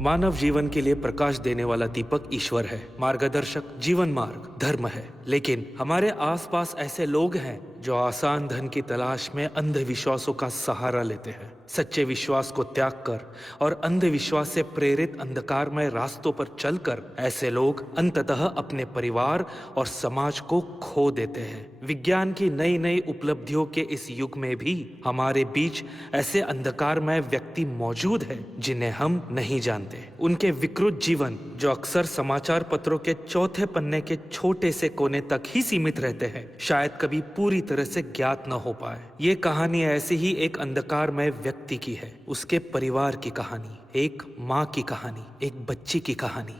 मानव जीवन के लिए प्रकाश देने वाला दीपक ईश्वर है, मार्गदर्शक जीवन मार्ग धर्म है। लेकिन हमारे आसपास ऐसे लोग हैं जो आसान धन की तलाश में अंधविश्वासों का सहारा लेते हैं। सच्चे विश्वास को त्याग कर और अंधविश्वास से प्रेरित अंधकारमय रास्तों पर चलकर ऐसे लोग अंततः अपने परिवार और समाज को खो देते हैं। विज्ञान की नई नई उपलब्धियों के इस युग में भी हमारे बीच ऐसे अंधकारमय व्यक्ति मौजूद हैं जिन्हें हम नहीं जानते। उनके विकृत जीवन जो अक्सर समाचार पत्रों के चौथे पन्ने के छोटे से कोने तक ही सीमित रहते हैं, शायद कभी पूरी तरह से ज्ञात न हो पाए। ये कहानी ऐसे ही एक अंधकारमय व्यक्ति की है, उसके परिवार की कहानी, एक माँ की कहानी, एक बच्ची की कहानी।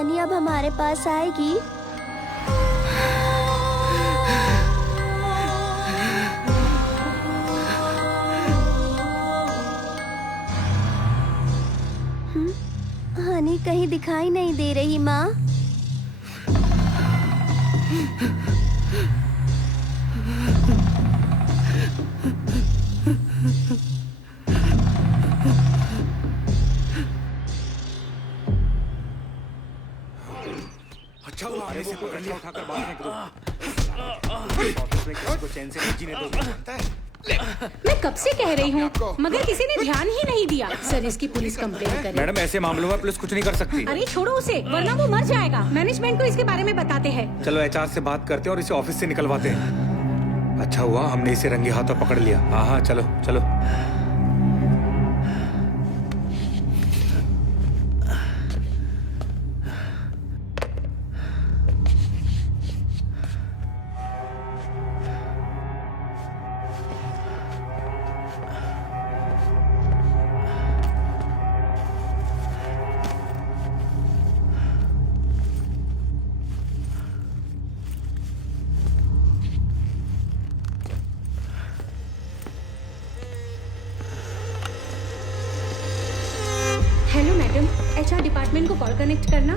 हनी अब हमारे पास आएगी? हनी कहीं दिखाई नहीं दे रही माँ। अच्छा वो आने से पकड़ लिया, उठाकर बाहर फेंक दो। ऑफिस में किसी को चैन से नहीं जीने दोगे। मैं कब से कह रही हूँ, मगर किसी ने ध्यान ही नहीं दिया। सर इसकी पुलिस कंप्लेंट करें। मैडम ऐसे मामलों में पुलिस कुछ नहीं कर सकती। अरे छोड़ो उसे, वरना वो मर जाएगा। मैनेजमेंट को इसके बारे में बताते हैं। चलो एचआर से बात करते हैं और इसे ऑफिस से निकलवाते हैं। अच्छा हुआ हमने इसे रंगे हाथों पकड़ लिया। हाँ हाँ चलो चलो। हेलो मैडम, एचआर डिपार्टमेंट को कॉल कनेक्ट करना।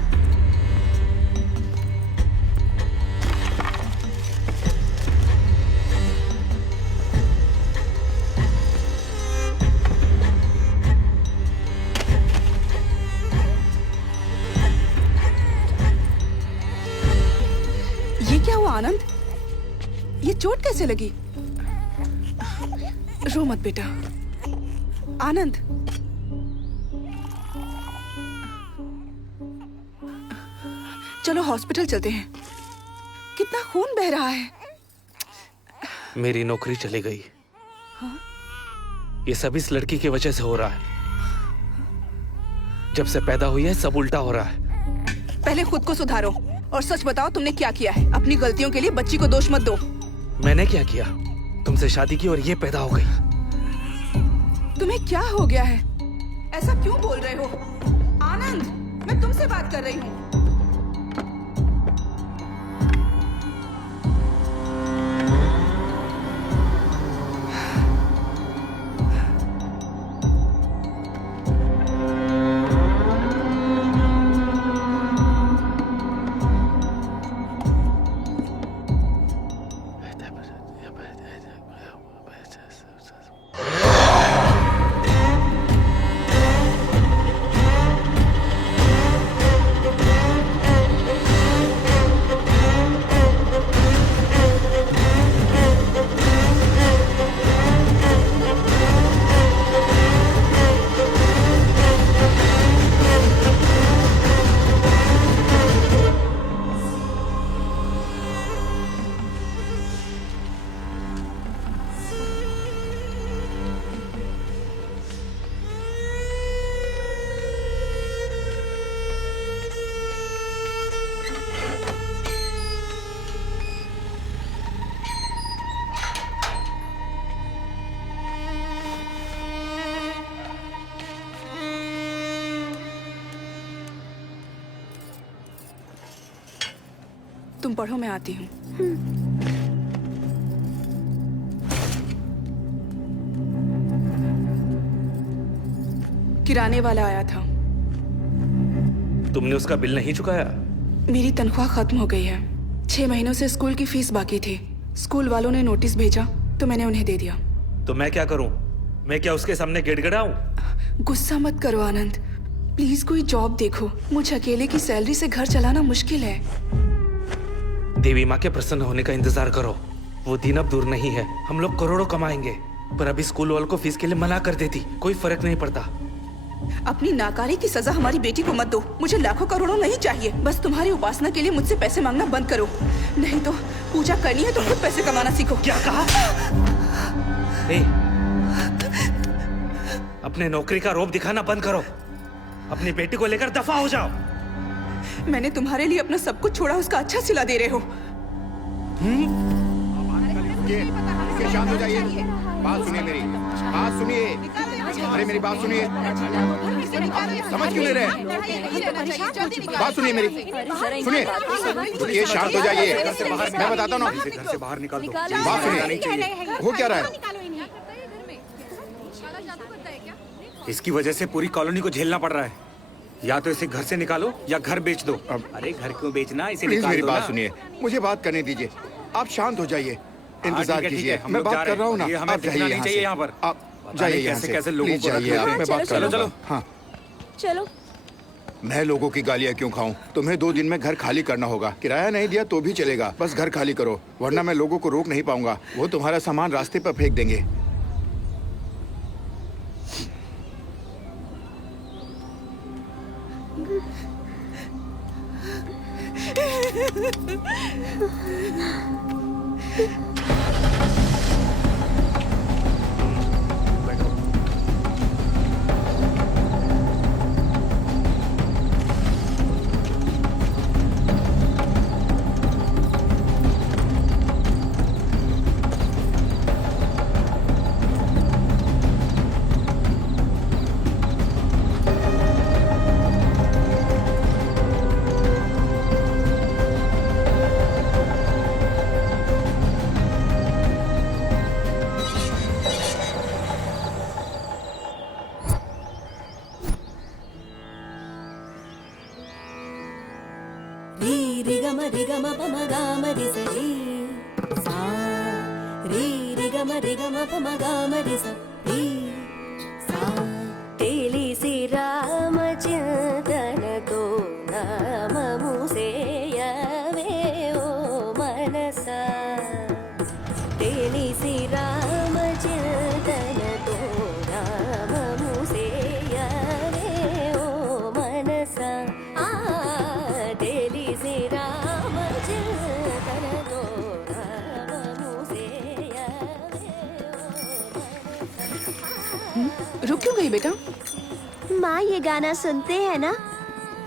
ये क्या हुआ आनंद? ये चोट कैसे लगी? रो मत बेटा। आनंद, चलो हॉस्पिटल चलते हैं। कितना खून बह रहा है। मेरी नौकरी चली गई। ये सब इस लड़की की वजह से हो रहा है। जब से पैदा हुई है सब उल्टा हो रहा है। पहले खुद को सुधारो और सच बताओ तुमने क्या किया है। अपनी गलतियों के लिए बच्ची को दोष मत दो। मैंने क्या किया? तुमसे शादी की और ये पैदा हो गई। तुम्हें क्या हो गया है? ऐसा क्यों बोल रहे हो? आनंद, मैं तुमसे बात कर रही हूँ। तुम पढ़ो, मैं आती हूँ। किराने वाला आया था। तुमने उसका बिल नहीं चुकाया? मेरी तनख्वाह खत्म हो गई है। 6 महीनों से स्कूल की फीस बाकी थी। स्कूल वालों ने नोटिस भेजा तो मैंने उन्हें दे दिया। तो मैं क्या करूं? मैं क्या उसके सामने गिड़गिड़ाऊं? गुस्सा मत करो आनंद, प्लीज कोई जॉब देखो। मुझे अकेले की सैलरी से घर चलाना मुश्किल है। देवी माँ के प्रसन्न होने का इंतजार करो। वो दिन अब दूर नहीं है। हम लोग करोड़ों कमाएंगे। पर अभी स्कूल वालों को फीस के लिए मना कर देती, कोई फर्क नहीं पड़ता। अपनी नाकारी की सजा हमारी बेटी को मत दो। मुझे लाखों करोड़ों नहीं चाहिए। बस तुम्हारी उपासना के लिए मुझसे पैसे मांगना बंद करो। नहीं तो पूजा करनी है तो खुद पैसे कमाना सीखो। क्या कहा? अपने नौकरी का रौब दिखाना बंद करो। अपनी बेटी को लेकर दफा हो जाओ। मैंने तुम्हारे लिए अपना सब कुछ छोड़ा, उसका अच्छा सिला दे रहे हो। शांत हो जाइए। बात सुनिए मेरी, बात सुनिए। अरे मेरी बात सुनिए। समझ क्यों ले रहे हैं? बात सुनिए मेरी, सुनिए, रुकिए, शांत हो जाइए। मैं बताता हूँ ना, इसे घर से बाहर निकाल दो। बात सुनिए, हो क्या रहा है? इसकी वजह से पूरी कॉलोनी को झेलना पड़ रहा है। या तो इसे घर से निकालो या घर बेच दो। अरे घर क्यों बेचना, इसे प्लीज निकाल मेरी दो बात ना। सुनिए, मुझे बात करने दीजिए। आप शांत हो जाइए, इंतजार ठीक है, कीजिए। हम मैं लोग जा बात रहे कर रहा हूँ ना, हैं। ये हमें आप दिखना जाइए नहीं यहाँ चाहिए से। यहाँ पर। आप पता जाइए नहीं यहाँ कैसे से, कैसे लोगों प्लीज को रख जाइए लेते आप, हैं। मैं बात कर चलो रहा चलो। हूँ। हाँ, चलो। मैं लोगों की गालियाँ क्यों खाऊं? तुम्हें 2 दिन में घर खाली करना होगा। किराया नहीं दिया तो भी चलेगा, बस घर खाली करो, वरना मैं लोगों को रोक नहीं पाऊंगा। वो तुम्हारा सामान रास्ते पर फेंक देंगे। री गम पम गाम रि स री सा री गम पम गाम रि स री सा తెలిసి రామచింతనతో నామము సేయవే ఓ మనసా తెలిసి రామచింతనతో నామము సేయవే ఓ మనసా తెలిసి రామచింతనతో నామము సేయవే रुक क्यों गई बेटा? माँ ये गाना सुनते हैं ना?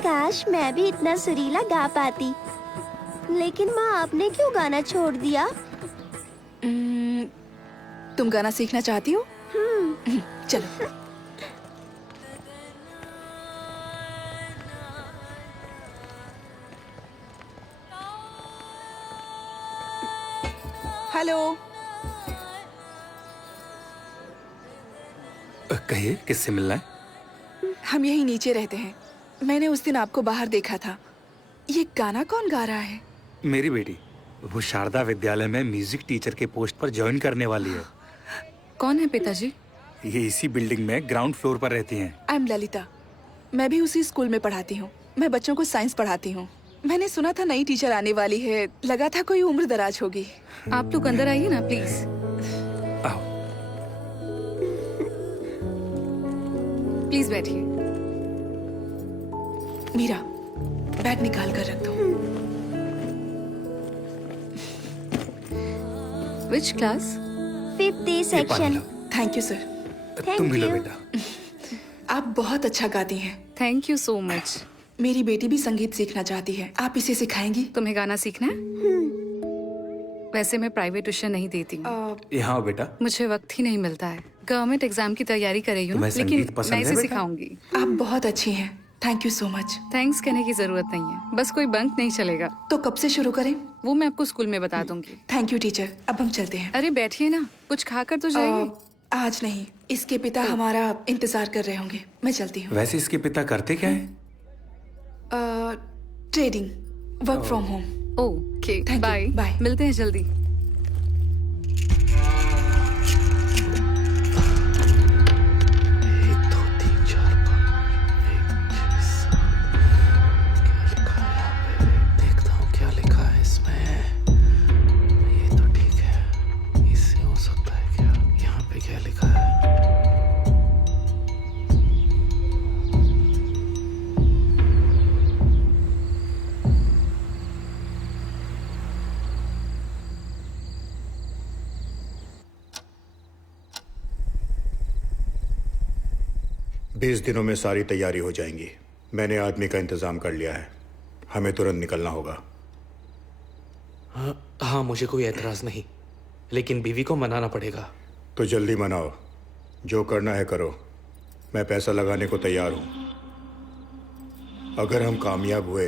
काश मैं भी इतना सुरीला गा पाती। लेकिन माँ आपने क्यों गाना छोड़ दिया? तुम गाना सीखना चाहती हो? चलो। हेलो। कहिए, किससे मिलना है? हम यहीं नीचे रहते हैं। मैंने उस दिन आपको बाहर देखा था। ये गाना कौन गा रहा है? मेरी बेटी, वो शारदा विद्यालय में म्यूजिक टीचर के पोस्ट पर ज्वाइन करने वाली है। कौन है पिताजी? ये इसी बिल्डिंग में ग्राउंड फ्लोर पर रहती हैं। I am Lalita. मैं भी उसी स्कूल में पढ़ाती हूँ। मैं बच्चों को साइंस पढ़ाती हूँ। मैंने सुना था नई टीचर आने वाली है। लगा था कोई उम्र दराज होगी। आप लोग अंदर आइए ना प्लीज। आओ। प्लीज बैठिए। मीरा, बैग निकाल कर रख दो। Which class? 50 ये पानी section. Low. Thank you sir. Thank तुम भी लो you. बेटा। आप बहुत अच्छा गाती हैं। Thank you so much. मेरी बेटी भी संगीत सीखना चाहती है। आप इसे सिखाएंगी? तुम्हें गाना सीखना है? वैसे मैं प्राइवेट ट्यूशन नहीं देती हूँ। यहाँ आओ बेटा। मुझे वक्त ही नहीं मिलता है। गवर्नमेंट एग्जाम की तैयारी कर रही हूँ, तुम्हें लेकिन संगीत पसंद मैं है इसे बेटा? सिखाऊंगी। आप बहुत अच्छी हैं। Thank you so much. Thanks कहने की जरूरत नहीं है, बस कोई बंक नहीं चलेगा। तो कब से शुरू करें? वो मैं आपको स्कूल में बता दूंगी। Thank you teacher. अब हम चलते हैं। अरे बैठिए ना, कुछ खाकर तो जाइए। आज नहीं, इसके पिता हमारा इंतजार कर रहे होंगे। मैं चलती हूँ। वैसे इसके पिता करते क्या है? Trading, work from home. Okay, Thank you. Bye. Bye. मिलते हैं जल्दी। देखता हूँ क्या लिखा है इसमें। ये तो ठीक है, इससे हो सकता है क्या? यहाँ पे क्या लिखा है? बीस दिनों में सारी तैयारी हो जाएंगी। मैंने आदमी का इंतजाम कर लिया है। हमें तुरंत निकलना होगा। हाँ, मुझे कोई एतराज नहीं, लेकिन बीवी को मनाना पड़ेगा। तो जल्दी मनाओ। जो करना है करो। मैं पैसा लगाने को तैयार हूं। अगर हम कामयाब हुए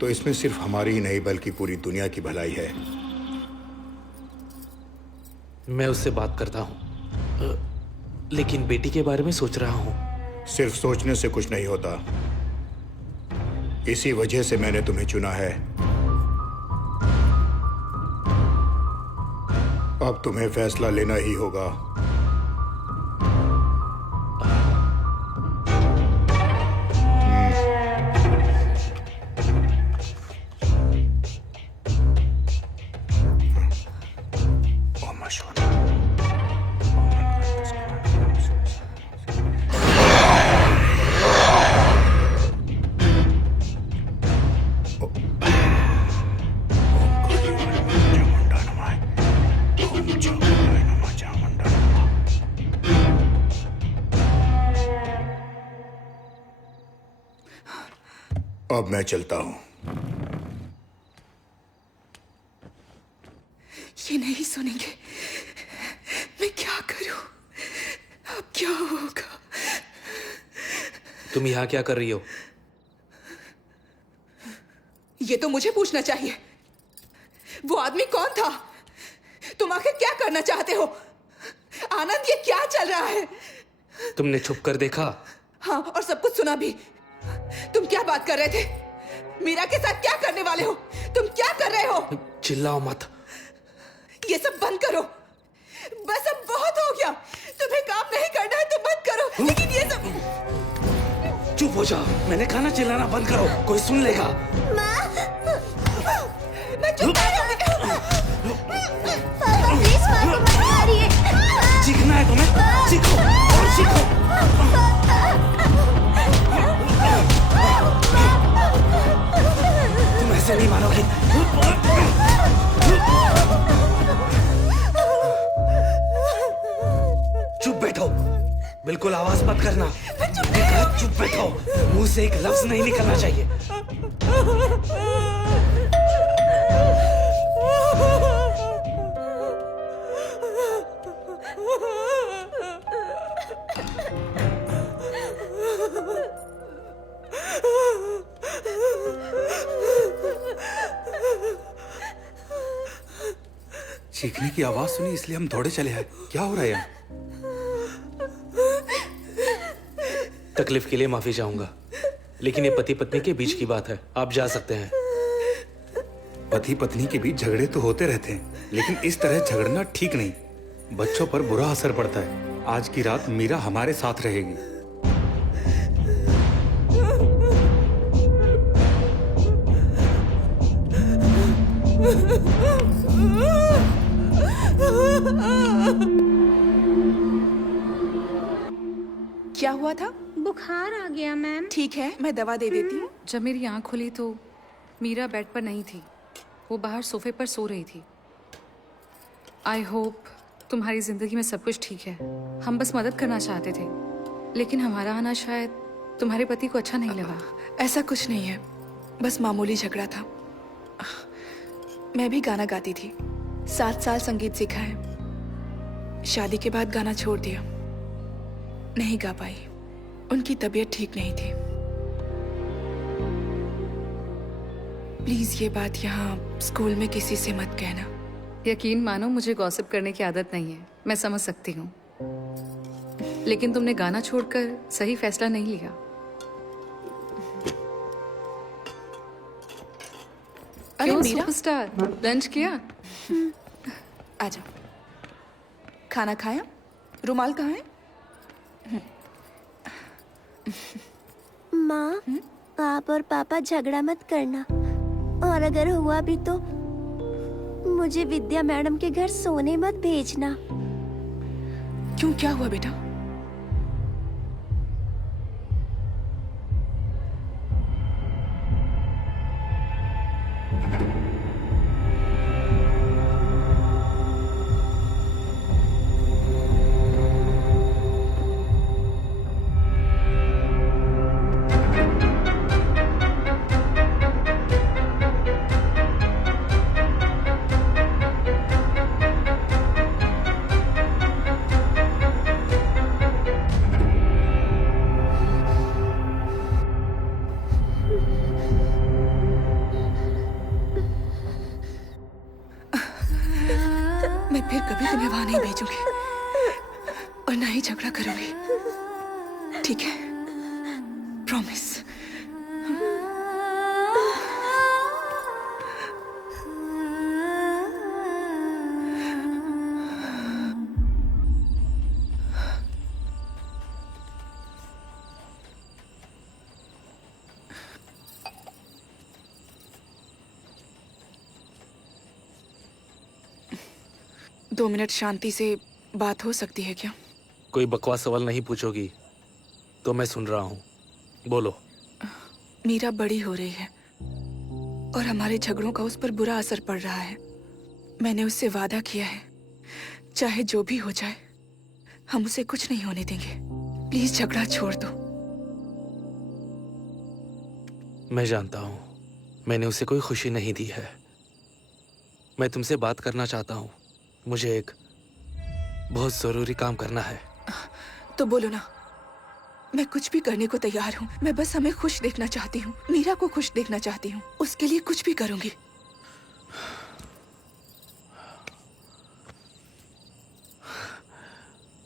तो इसमें सिर्फ हमारी ही नहीं बल्कि पूरी दुनिया की भलाई है। मैं उससे बात करता हूँ, लेकिन बेटी के बारे में सोच रहा हूँ। सिर्फ सोचने से कुछ नहीं होता। इसी वजह से मैंने तुम्हें चुना है। अब तुम्हें फैसला लेना ही होगा। अब मैं चलता हूं। ये नहीं सुनेंगे। मैं क्या करूं? अब क्या होगा? तुम यहाँ क्या कर रही हो? ये तो मुझे पूछना चाहिए। वो आदमी कौन था? तुम आखिर क्या करना चाहते हो? आनंद, ये क्या चल रहा है? तुमने छुप कर देखा? हाँ, और सब कुछ सुना भी। तुम क्या बात कर रहे थे? मीरा के साथ क्या करने वाले हो? तुम क्या कर रहे हो? चिल्लाओ मत। ये सब बंद करो। बस अब बहुत हो गया। तुम्हें काम नहीं करना है तो बंद करो, लेकिन ये सब। चुप हो जा। मैंने कहा ना चिल्लाना बंद करो, कोई सुन लेगा। मैं चुप पापा प्लीज माँ को मत मारिए। सीखना है तुम्हें? सीखो और सीखो। तुम ऐसे नहीं मानोगी। चुप बैठो, बिल्कुल आवाज मत करना। चुप बैठो, मुंह से एक लफ्ज नहीं निकलना चाहिए। चीखने की आवाज सुनी इसलिए हम दौड़े चले आए। क्या हो रहा है यहाँ? तकलीफ के लिए माफी चाहूंगा, लेकिन ये पति पत्नी के बीच की बात है। आप जा सकते हैं। पति पत्नी के बीच झगड़े तो होते रहते हैं, लेकिन इस तरह झगड़ना ठीक नहीं। बच्चों पर बुरा असर पड़ता है। आज की रात मीरा हमारे साथ रहेगी। क्या हुआ था? बुखार आ गया मैम। ठीक है, मैं दवा दे देती हूँ। जब मेरी आंख खुली तो मीरा बेड पर नहीं थी, वो बाहर सोफे पर सो रही थी। आई होप तुम्हारी जिंदगी में सब कुछ ठीक है। हम बस मदद करना चाहते थे, लेकिन हमारा आना शायद तुम्हारे पति को अच्छा नहीं लगा। ऐसा कुछ नहीं है, बस मामूली झगड़ा था। मैं भी गाना गाती थी, 7 साल संगीत सीखा है। शादी के बाद गाना छोड़ दिया, नहीं गा पाई। उनकी तबीयत ठीक नहीं थी। प्लीज ये बात यहाँ स्कूल में किसी से मत कहना। यकीन मानो, मुझे गॉसिप करने की आदत नहीं है। मैं समझ सकती हूँ, लेकिन तुमने गाना छोड़कर सही फैसला नहीं लिया। अरे क्यों मीरा, सुपरस्टार, लंच किया? आ जाओ। खाना खाया? रुमाल कहाँ है? माँ, आप और पापा झगड़ा मत करना, और अगर हुआ भी तो मुझे विद्या मैडम के घर सोने मत भेजना। क्यों, क्या हुआ बेटा? उसे मैं वहां नहीं भेजूंगी और ना ही झगड़ा करूंगी, ठीक है? प्रॉमिस। दो मिनट शांति से बात हो सकती है क्या? कोई बकवास सवाल नहीं पूछोगी तो मैं सुन रहा हूँ, बोलो। मीरा बड़ी हो रही है और हमारे झगड़ों का उस पर बुरा असर पड़ रहा है। मैंने उससे वादा किया है, चाहे जो भी हो जाए हम उसे कुछ नहीं होने देंगे। प्लीज झगड़ा छोड़ दो। मैं जानता हूँ मैंने उसे कोई खुशी नहीं दी है। मैं तुमसे बात करना चाहता हूँ। मुझे एक बहुत जरूरी काम करना है। तो बोलो ना, मैं कुछ भी करने को तैयार हूँ। मैं बस हमें खुश देखना चाहती हूँ, मीरा को खुश देखना चाहती हूँ। उसके लिए कुछ भी करूंगी।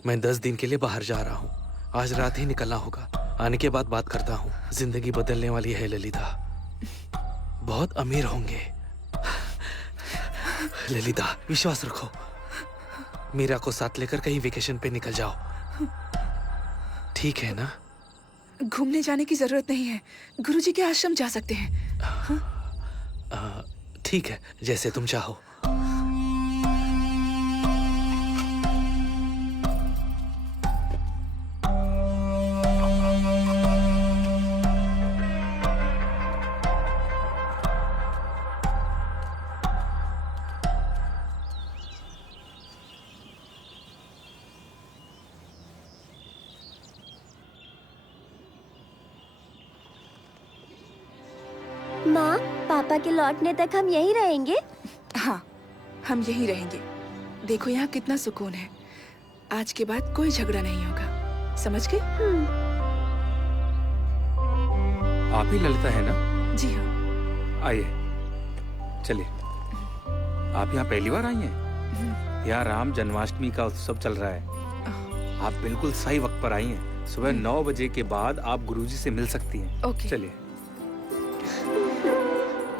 मैं 10 दिन के लिए बाहर जा रहा हूँ। आज रात ही निकलना होगा। आने के बाद बात करता हूँ। जिंदगी बदलने वाली है ललिता। बहुत अमीर होंगे। ललिता विश्वास रखो। मीरा को साथ लेकर कहीं वेकेशन पे निकल जाओ, ठीक है ना? घूमने जाने की जरूरत नहीं है, गुरुजी के आश्रम जा सकते हैं। ठीक है, जैसे तुम चाहो। माँ, पापा के लौटने तक हम यहीं रहेंगे? हाँ, हम यहीं रहेंगे। देखो यहाँ कितना सुकून है। आज के बाद कोई झगड़ा नहीं होगा, समझ गए? आप ही ललिता है ना? जी हाँ। आइए, चलिए। आप यहाँ पहली बार आई हैं? यहाँ राम जन्माष्टमी का उत्सव चल रहा है। आप बिल्कुल सही वक्त पर आई हैं। सुबह 9 बजे के बाद आप गुरुजी से मिल सकती हैं। ओके। चलिए।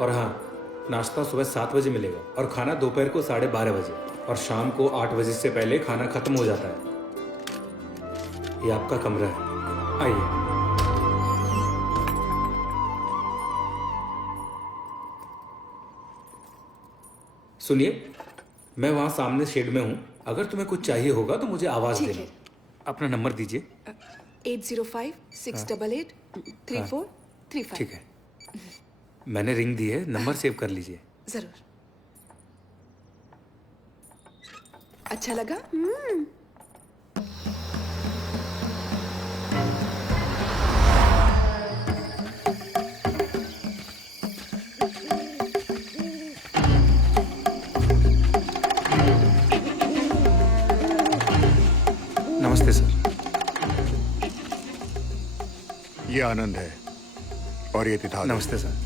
और हाँ, नाश्ता सुबह 7 बजे मिलेगा और खाना दोपहर को 12:30 बजे और शाम को 8 बजे से पहले खाना खत्म हो जाता है। ये आपका कमरा है, आइए। सुनिए, मैं वहां सामने शेड में हूँ। अगर तुम्हें कुछ चाहिए होगा तो मुझे आवाज ठीक देना। है। अपना नंबर दीजिए। 8056883435। ठीक है, मैंने रिंग दी है, नंबर सेव कर लीजिए। जरूर। अच्छा लगा? नमस्ते सर। ये आनंद है और ये तिथाल। नमस्ते सर।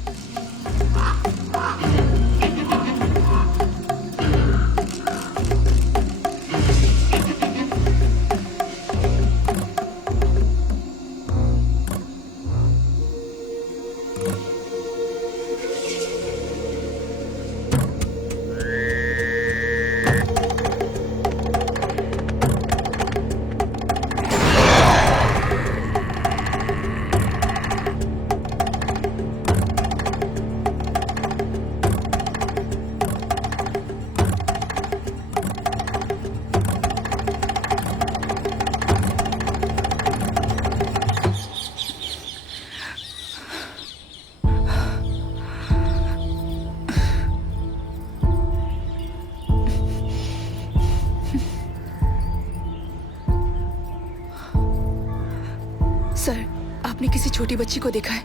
सर, आपने किसी छोटी बच्ची को देखा है?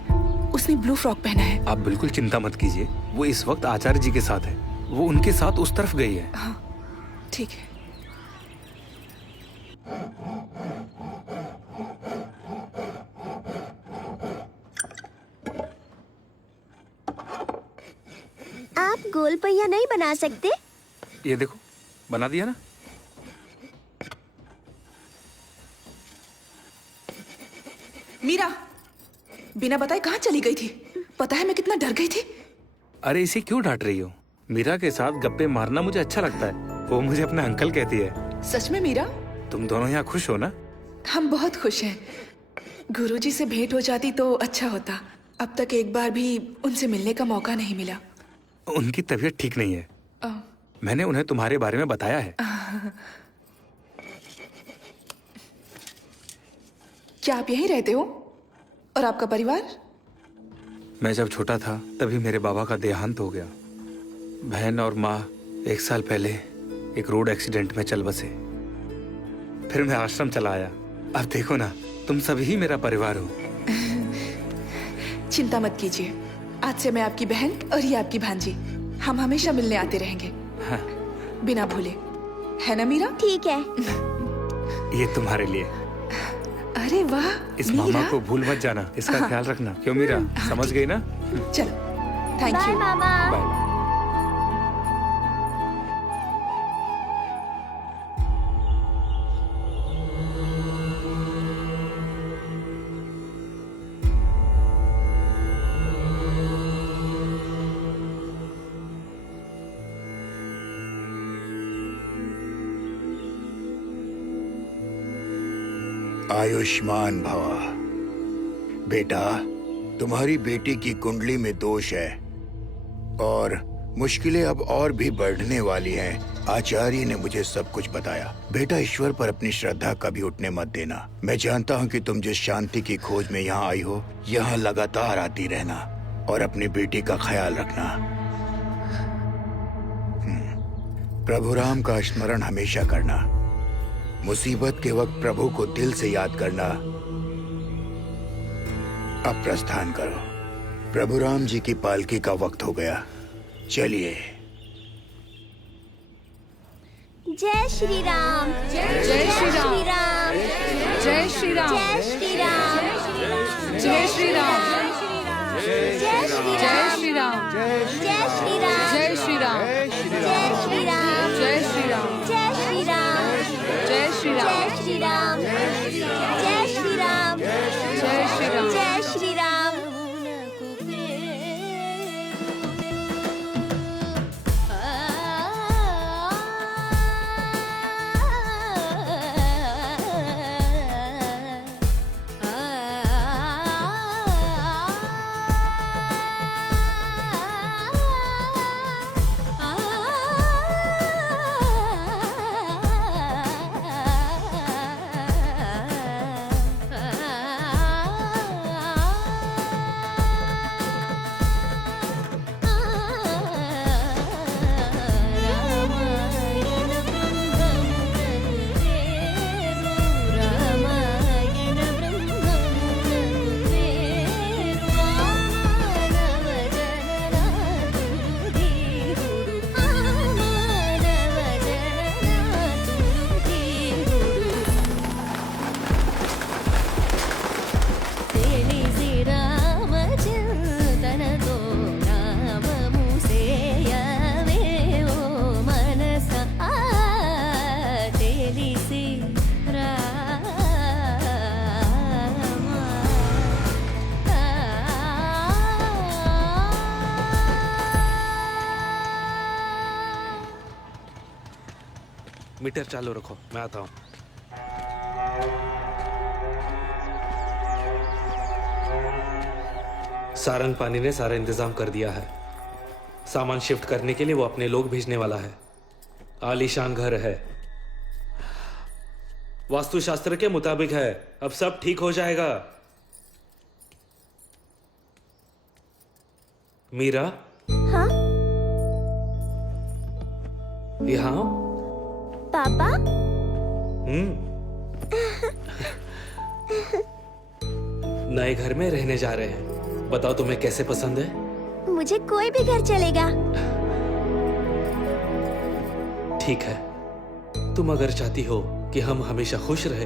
उसने ब्लू फ्रॉक पहना है। आप बिल्कुल चिंता मत कीजिए, वो इस वक्त आचार्य जी के साथ है। वो उनके साथ उस तरफ गई है। हाँ, ठीक है। आप गोल पहिया नहीं बना सकते? ये देखो, बना दिया ना। बिना बताए कहाँ चली गई थी? पता है मैं कितना डर गई थी। अरे इसे क्यों डांट रही हो? मीरा के साथ गप्पे मारना मुझे अच्छा लगता है। वो मुझे अपना अंकल कहती है। सच में मीरा? तुम दोनों यहाँ खुश हो ना? हम बहुत खुश हैं। गुरुजी से भेंट हो जाती तो अच्छा होता। अब तक एक बार भी उनसे मिलने का मौका नहीं मिला। उनकी तबीयत ठीक नहीं है। अ, मैंने उन्हें तुम्हारे बारे में बताया है। क्या आप यहीं रहते हो? और आपका परिवार? मैं जब छोटा था तभी मेरे बाबा का देहांत हो गया। बहन और माँ 1 साल पहले एक रोड एक्सीडेंट में चल बसे। फिर मैं आश्रम चला आया। अब देखो ना, तुम सभी ही मेरा परिवार हो। चिंता मत कीजिए, आज से मैं आपकी बहन और ये आपकी भांजी। हम हमेशा मिलने आते रहेंगे। हाँ। बिना भूले, है ना मीरा? ठीक है। ये तुम्हारे लिए। अरे वाह इस मीरा। मामा को भूल मत जाना, इसका ख्याल रखना। क्यों मीरा, समझ गई ना? चलो, थैंक बाय यू। मामा। बाय। आयुष्मान भवा। बेटा, तुम्हारी बेटी की कुंडली में दोष है और मुश्किलें अब और भी बढ़ने वाली हैं। आचार्य ने मुझे सब कुछ बताया। बेटा, ईश्वर पर अपनी श्रद्धा कभी उठने मत देना। मैं जानता हूँ कि तुम जिस शांति की खोज में यहाँ आई हो, यहाँ लगातार आती रहना और अपनी बेटी का ख्याल रखना। प्रभु राम का स्मरण हमेशा करना। मुसीबत के वक्त प्रभु को दिल से याद करना। अब प्रस्थान करो। प्रभु राम जी की पालकी का वक्त हो गया। चलिए। जय श्री राम। जय श्री राम। जय श्री राम। जय श्री राम। जय श्री राम। जय श्री राम। जय श्री राम। जय श्री राम। जय श्री राम। जय श्री राम। जय श्री राम। जय श्री राम। जय श्री राम। जय श्री राम। जय श्री राम। जय श्री राम। जय श्री राम। मीटर चालू रखो, मैं आता हूँ। सारंग पानी ने सारा इंतजाम कर दिया है। सामान शिफ्ट करने के लिए वो अपने लोग भेजने वाला है। आलीशान घर है, वास्तुशास्त्र के मुताबिक है। अब सब ठीक हो जाएगा। मीरा, हाँ यहाँ आओ। पापा। नए घर में रहने जा रहे हैं। बताओ तुम्हें कैसे पसंद है? मुझे कोई भी घर चलेगा। ठीक है, तुम अगर चाहती हो कि हम हमेशा खुश रहे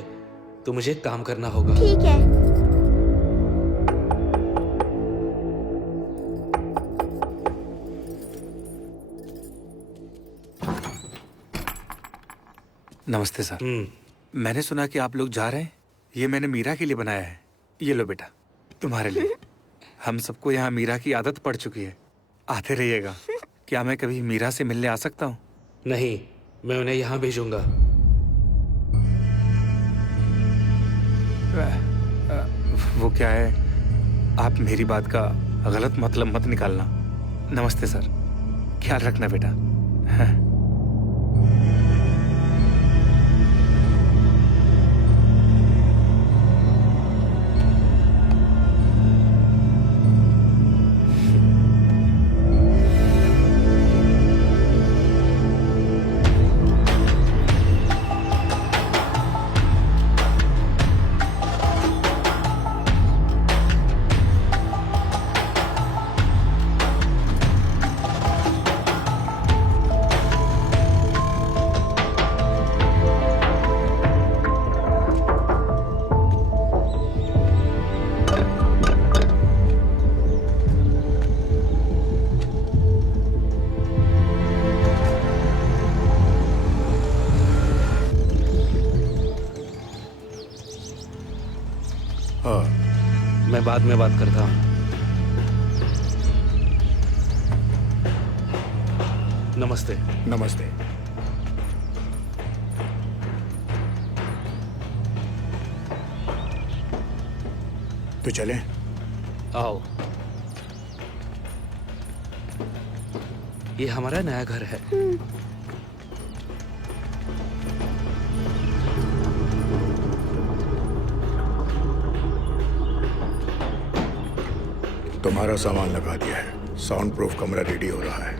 तो मुझे काम करना होगा। ठीक है। नमस्ते सर। मैंने सुना कि आप लोग जा रहे हैं। ये मैंने मीरा के लिए बनाया है। ये लो बेटा, तुम्हारे लिए। हम सबको यहाँ मीरा की आदत पड़ चुकी है, आते रहिएगा। क्या मैं कभी मीरा से मिलने आ सकता हूँ? नहीं, मैं उन्हें यहाँ भेजूंगा। वो क्या है, आप मेरी बात का गलत मतलब मत निकालना। नमस्ते सर, ख्याल रखना बेटा। मैं बाद में बात करता हूँ। नमस्ते। नमस्ते। तो चलें? आओ। ये हमारा नया घर है। तुम्हारा सामान लगा दिया है, साउंड प्रूफ कमरा रेडी हो रहा है।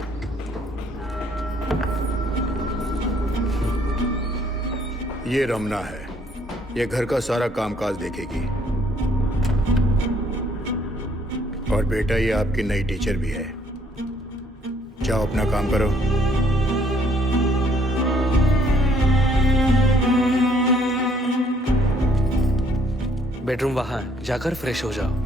ये रमना है, ये घर का सारा कामकाज देखेगी। और बेटा, ये आपकी नई टीचर भी है। जाओ अपना काम करो। बेडरूम वहां है, जाकर फ्रेश हो जाओ।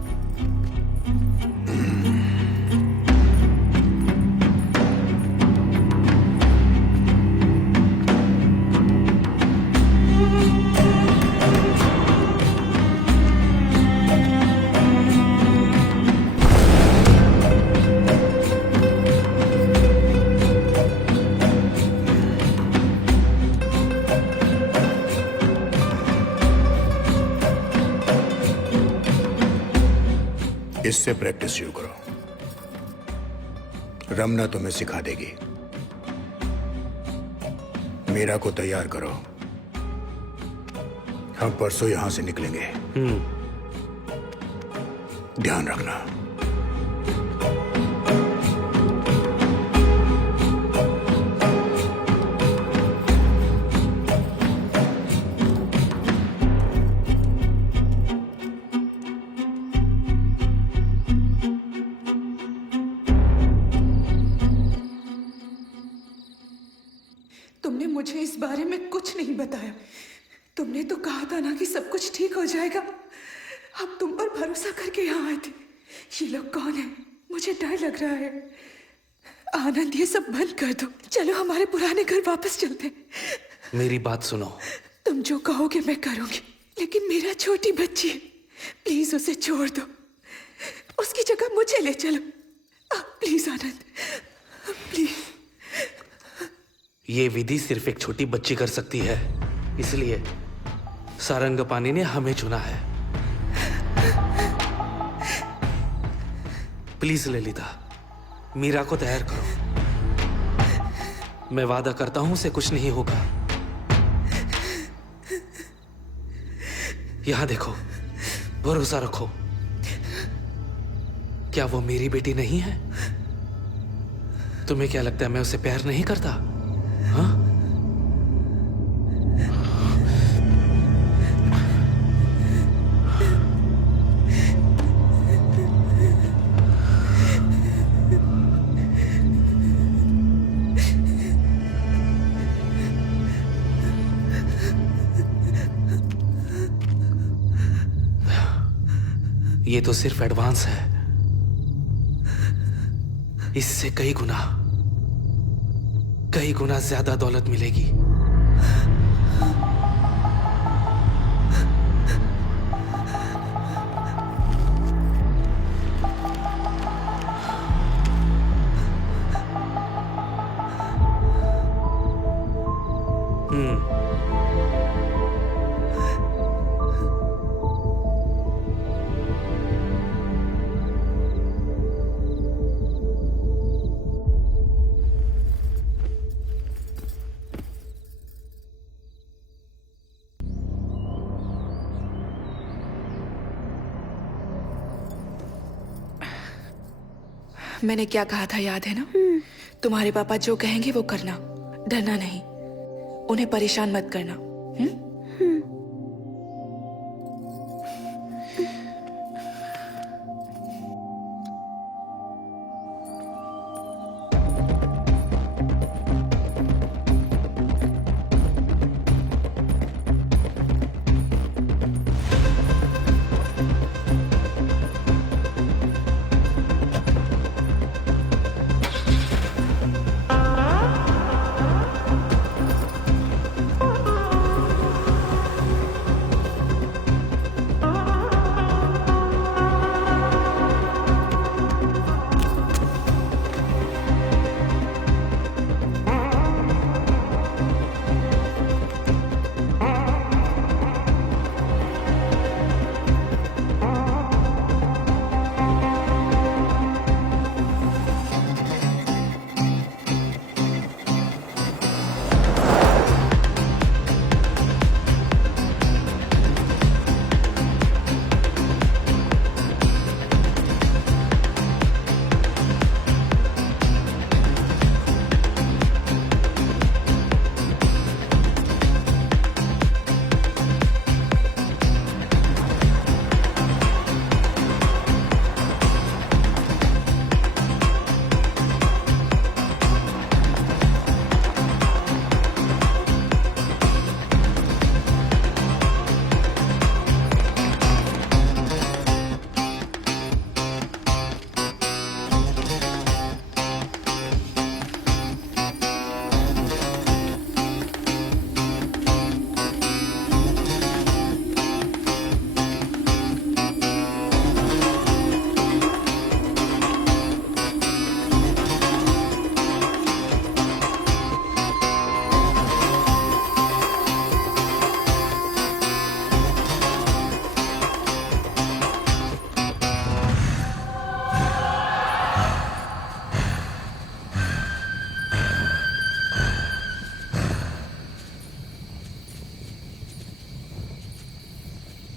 इससे प्रैक्टिस शुरू करो। रमना तुम्हें सिखा देगी। मीरा को तैयार करो, हम परसों यहां से निकलेंगे। ध्यान रखना। तुमने मुझे इस बारे में कुछ नहीं बताया। तुमने तो कहा था ना कि सब कुछ ठीक हो जाएगा। अब तुम पर भरोसा करके यहाँ आए थे। ये लोग कौन है? मुझे डर लग रहा है। आनंद, ये सब बंद कर दो। चलो हमारे पुराने घर वापस चलते हैं। मेरी बात सुनो। तुम जो कहोगे मैं करूंगी, लेकिन मेरा छोटी बच्ची है, प्लीज उसे छोड़ दो। उसकी जगह मुझे ले चलो। Please Anand, please. ये विधि सिर्फ एक छोटी बच्ची कर सकती है, इसलिए सारंगपाणि ने हमें चुना है। प्लीज ललिता, मीरा को तैयार करो। मैं वादा करता हूं उसे कुछ नहीं होगा। यहां देखो, भरोसा रखो। क्या वो मेरी बेटी नहीं है? तुम्हें क्या लगता है मैं उसे प्यार नहीं करता? हाँ? ये तो सिर्फ एडवांस है, इससे कई गुना ज्यादा दौलत मिलेगी। मैंने क्या कहा था याद है ना? तुम्हारे पापा जो कहेंगे वो करना, डरना नहीं, उन्हें परेशान मत करना।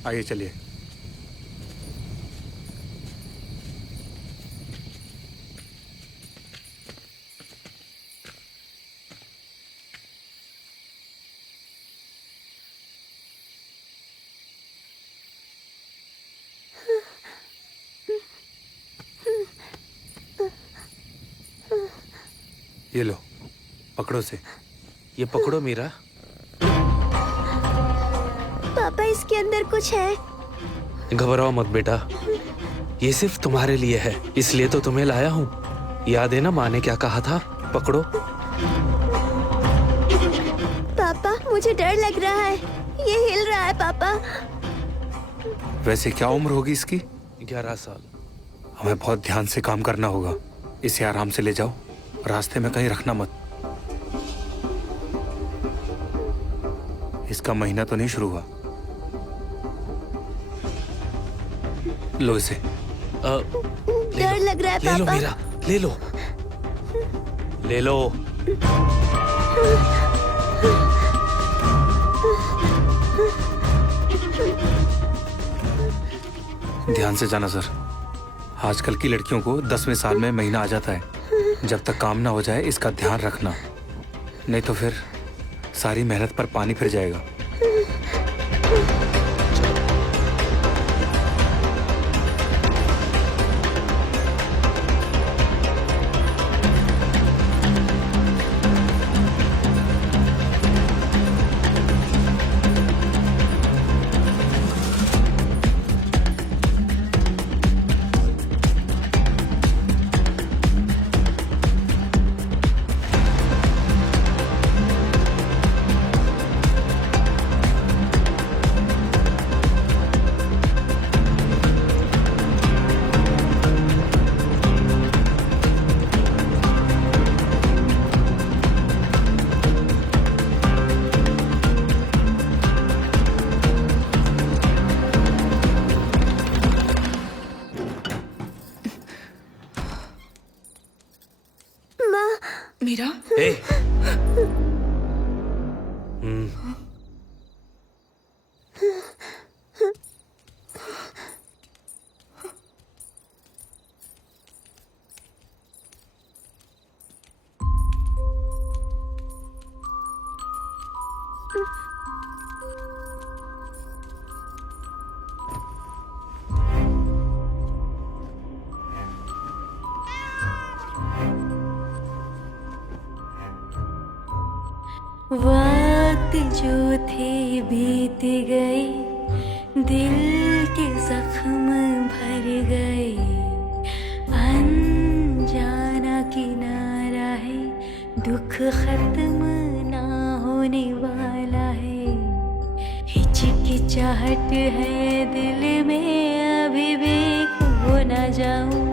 आइए चलिए। ये लो, पकड़ो से। ये पकड़ो मीरा। पापा इसके अंदर कुछ है। घबराओ मत बेटा, ये सिर्फ तुम्हारे लिए है, इसलिए तो तुम्हें लाया हूँ। याद है ना माँ ने क्या कहा था? पकड़ो। पापा मुझे डर लग रहा है, ये हिल रहा है पापा। वैसे क्या उम्र होगी इसकी? 11 साल। हमें बहुत ध्यान से काम करना होगा। इसे आराम से ले जाओ, रास्ते में कहीं रखना मत। इसका महीना तो नहीं शुरू हुआ। लो इसे। डर लग रहा है ले लो पापा। मीरा, ले लो, ले लो। ध्यान से जाना सर। आजकल की लड़कियों को 10वें साल में महीना आ जाता है। जब तक काम ना हो जाए इसका ध्यान रखना, नहीं तो फिर सारी मेहनत पर पानी फिर जाएगा। मीरा, ए, वक्त जो थे बीत गए, दिल के जख्म भर गए। अनजाना किनारा है, दुख खत्म ना होने वाला है। हिचकिचाहट है दिल में, अभी भी खो ना जाऊं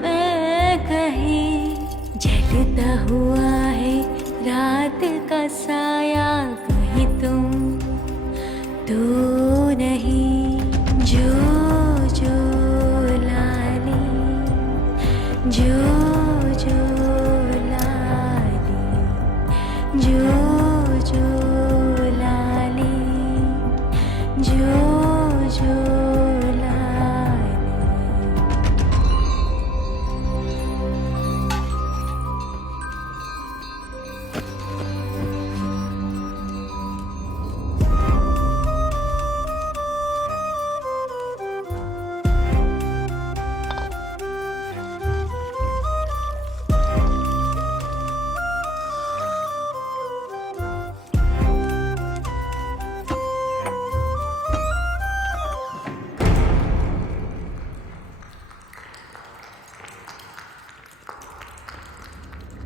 मैं कहीं। जलता हुआ है रात का साया, कहीं तुम तो नहीं। जो जो लाली, जो जो लाली, जो जो लाली, जो जो लाली।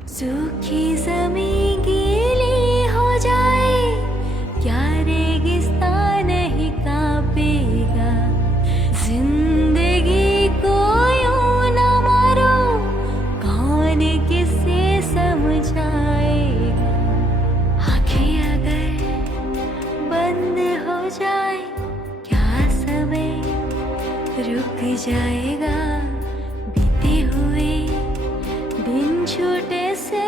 सूखी ज़मीं गीली हो जाए, क्या रेगिस्तान नहीं कांपेगा। जिंदगी को यूं न मारो, कौन किसे समझाएगा। आँखें अगर बंद हो जाए, क्या समय रुक जाएगा। बीते हुए दिन छूटे से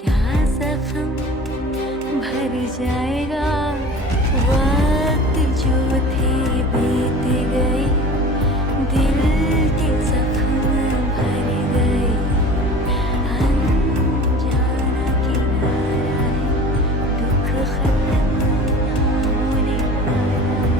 क्या जख्म भर जाएगा। वक्त जो थे बीत गए, दिल के जख्म भर गए। अनजाना किनारा है, दुख खत्म ना होने वाला है।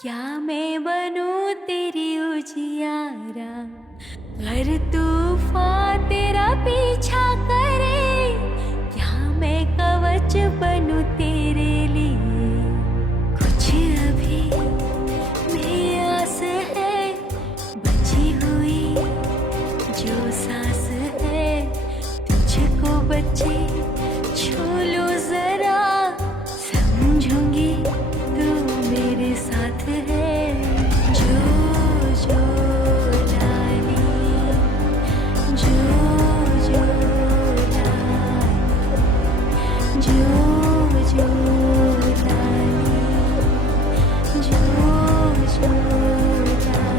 क्या मैं बनूं तेरी उजियारा, अगर तूफान तेरा पीछा करे। क्या मैं कवच बनूं तेरे लिए। कुछ अभी मेरी आस है, बची हुई जो सांस है। तुझको बच्चे छू लो जरा, समझूंगी तू मेरे साथ है। जो जो लाली, जो जो लाली, जो जो लाली, जो जो लाली।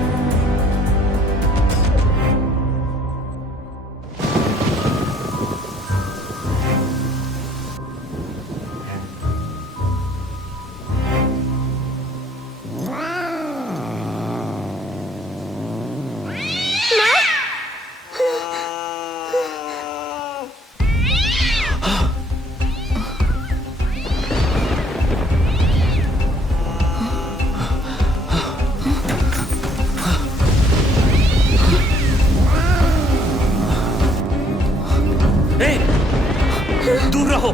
दूर रहो,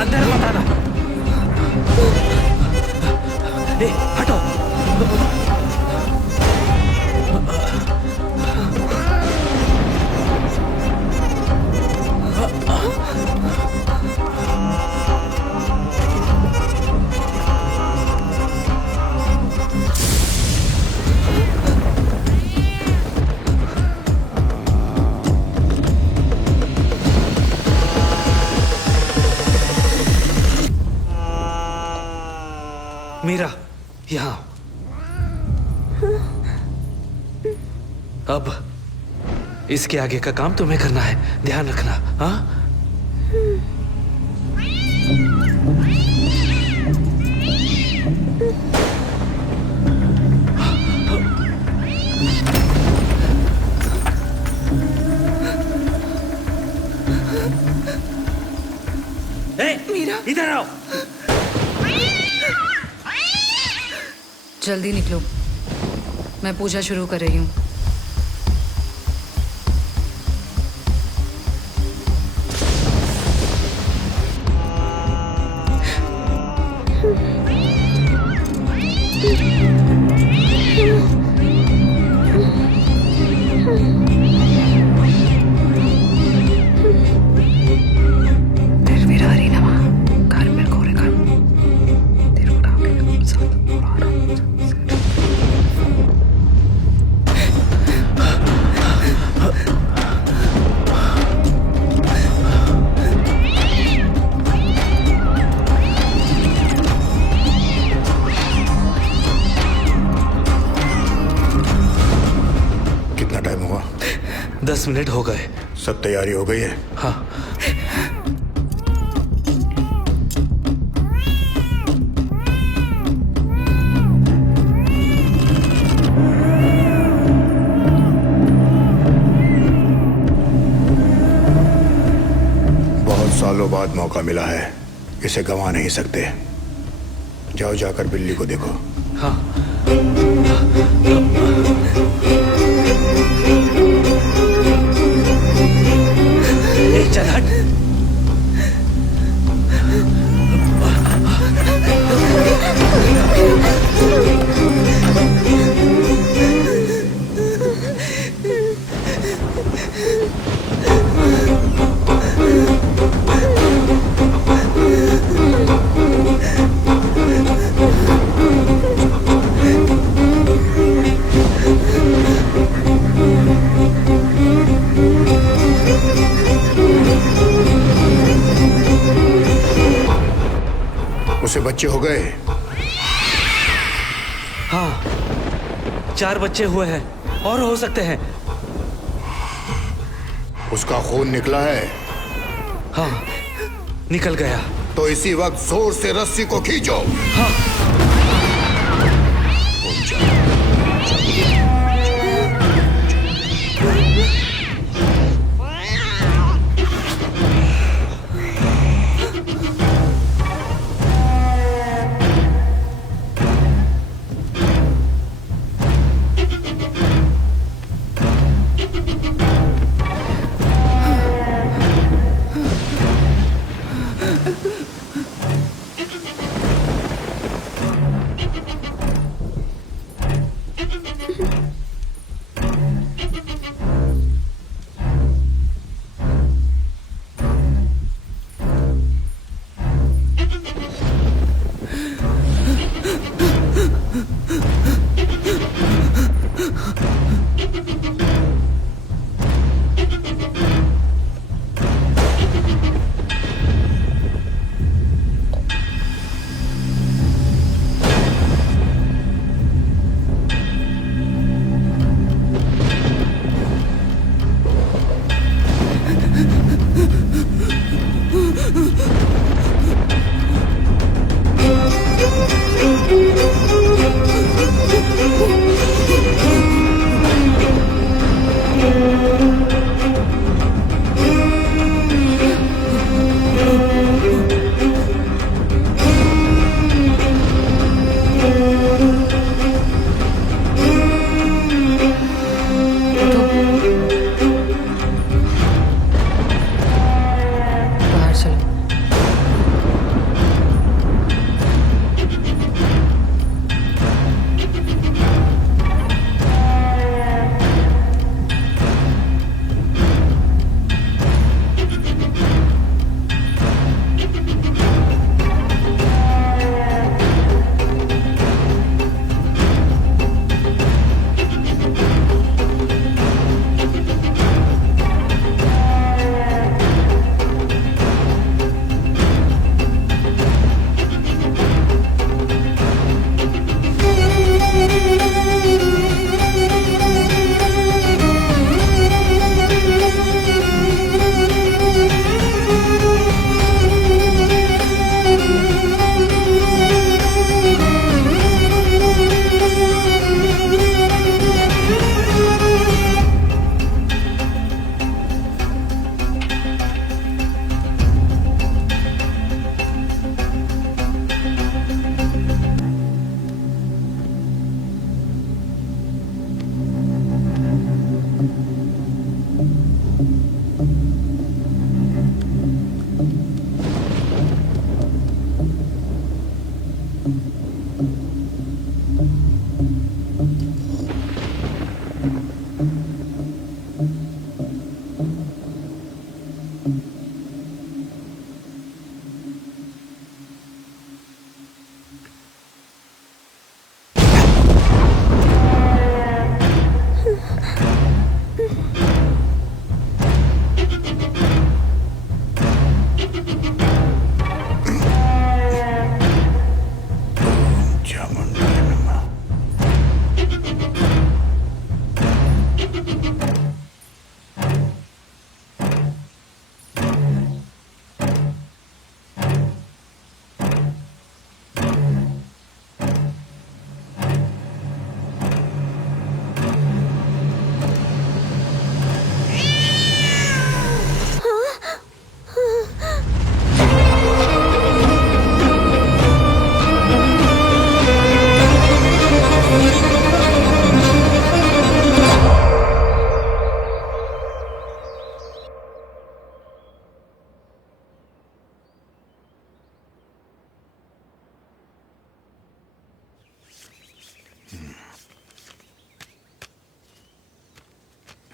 अंदर मत आना। ए, हटो। मीरा, यहाँ अब इसके आगे का काम तुम्हें करना है, ध्यान रखना। हाँ, आओ। जल्दी निकलो, मैं पूजा शुरू कर रही हूँ। कितना टाइम हुआ? 10 मिनट हो गए। सब तैयारी हो गई है? हाँ। बहुत सालों बाद मौका मिला है, इसे गंवा नहीं सकते। जाओ, जाकर बिल्ली को देखो। हाँ। चल हट। उसे बच्चे हो गए? हाँ, 4 बच्चे हुए हैं और हो सकते हैं। उसका खून निकला है? हाँ, निकल गया। तो इसी वक्त जोर से रस्सी को खींचो। हाँ।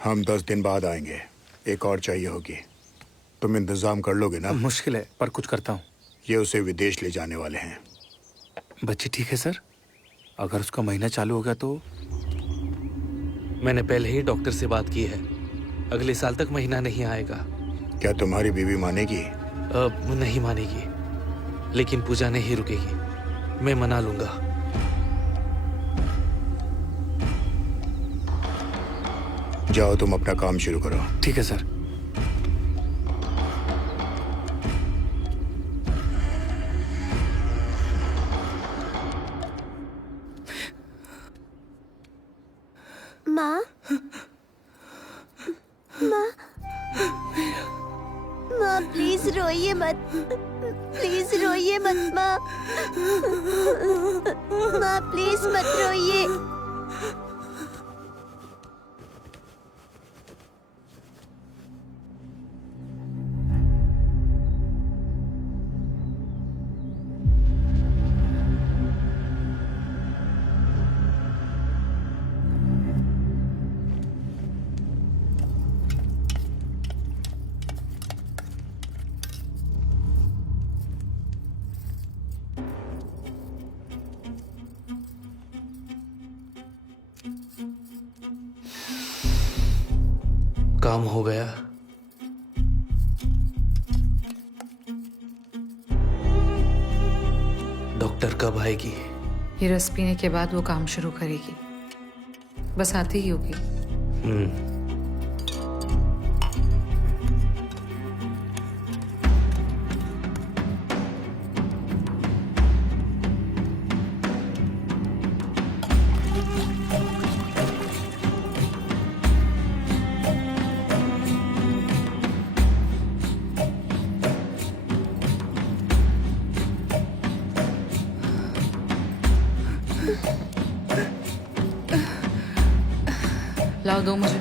हम 10 दिन बाद आएंगे। एक और चाहिए होगी। तुम इंतजाम कर लोगे ना? मुश्किल है, पर कुछ करता हूँ। ये उसे विदेश ले जाने वाले हैं। बच्ची ठीक है सर? अगर उसका महीना चालू हो गया तो? मैंने पहले ही डॉक्टर से बात की है। अगले साल तक महीना नहीं आएगा। क्या तुम्हारी बीवी मानेगी? नहीं मानेगी, लेकिन पूजा नहीं रुकेगी। मैं मना लूंगा। जाओ, तुम अपना काम शुरू करो। ठीक है सर। माँ, माँ, माँ प्लीज रोइए मत, प्लीज रोइए मत माँ, माँ प्लीज मत रोइए। काम हो गया। डॉक्टर कब आएगी? ये रस पीने के बाद वो काम शुरू करेगी। बस आती ही होगी। लाओ, दो मुझे।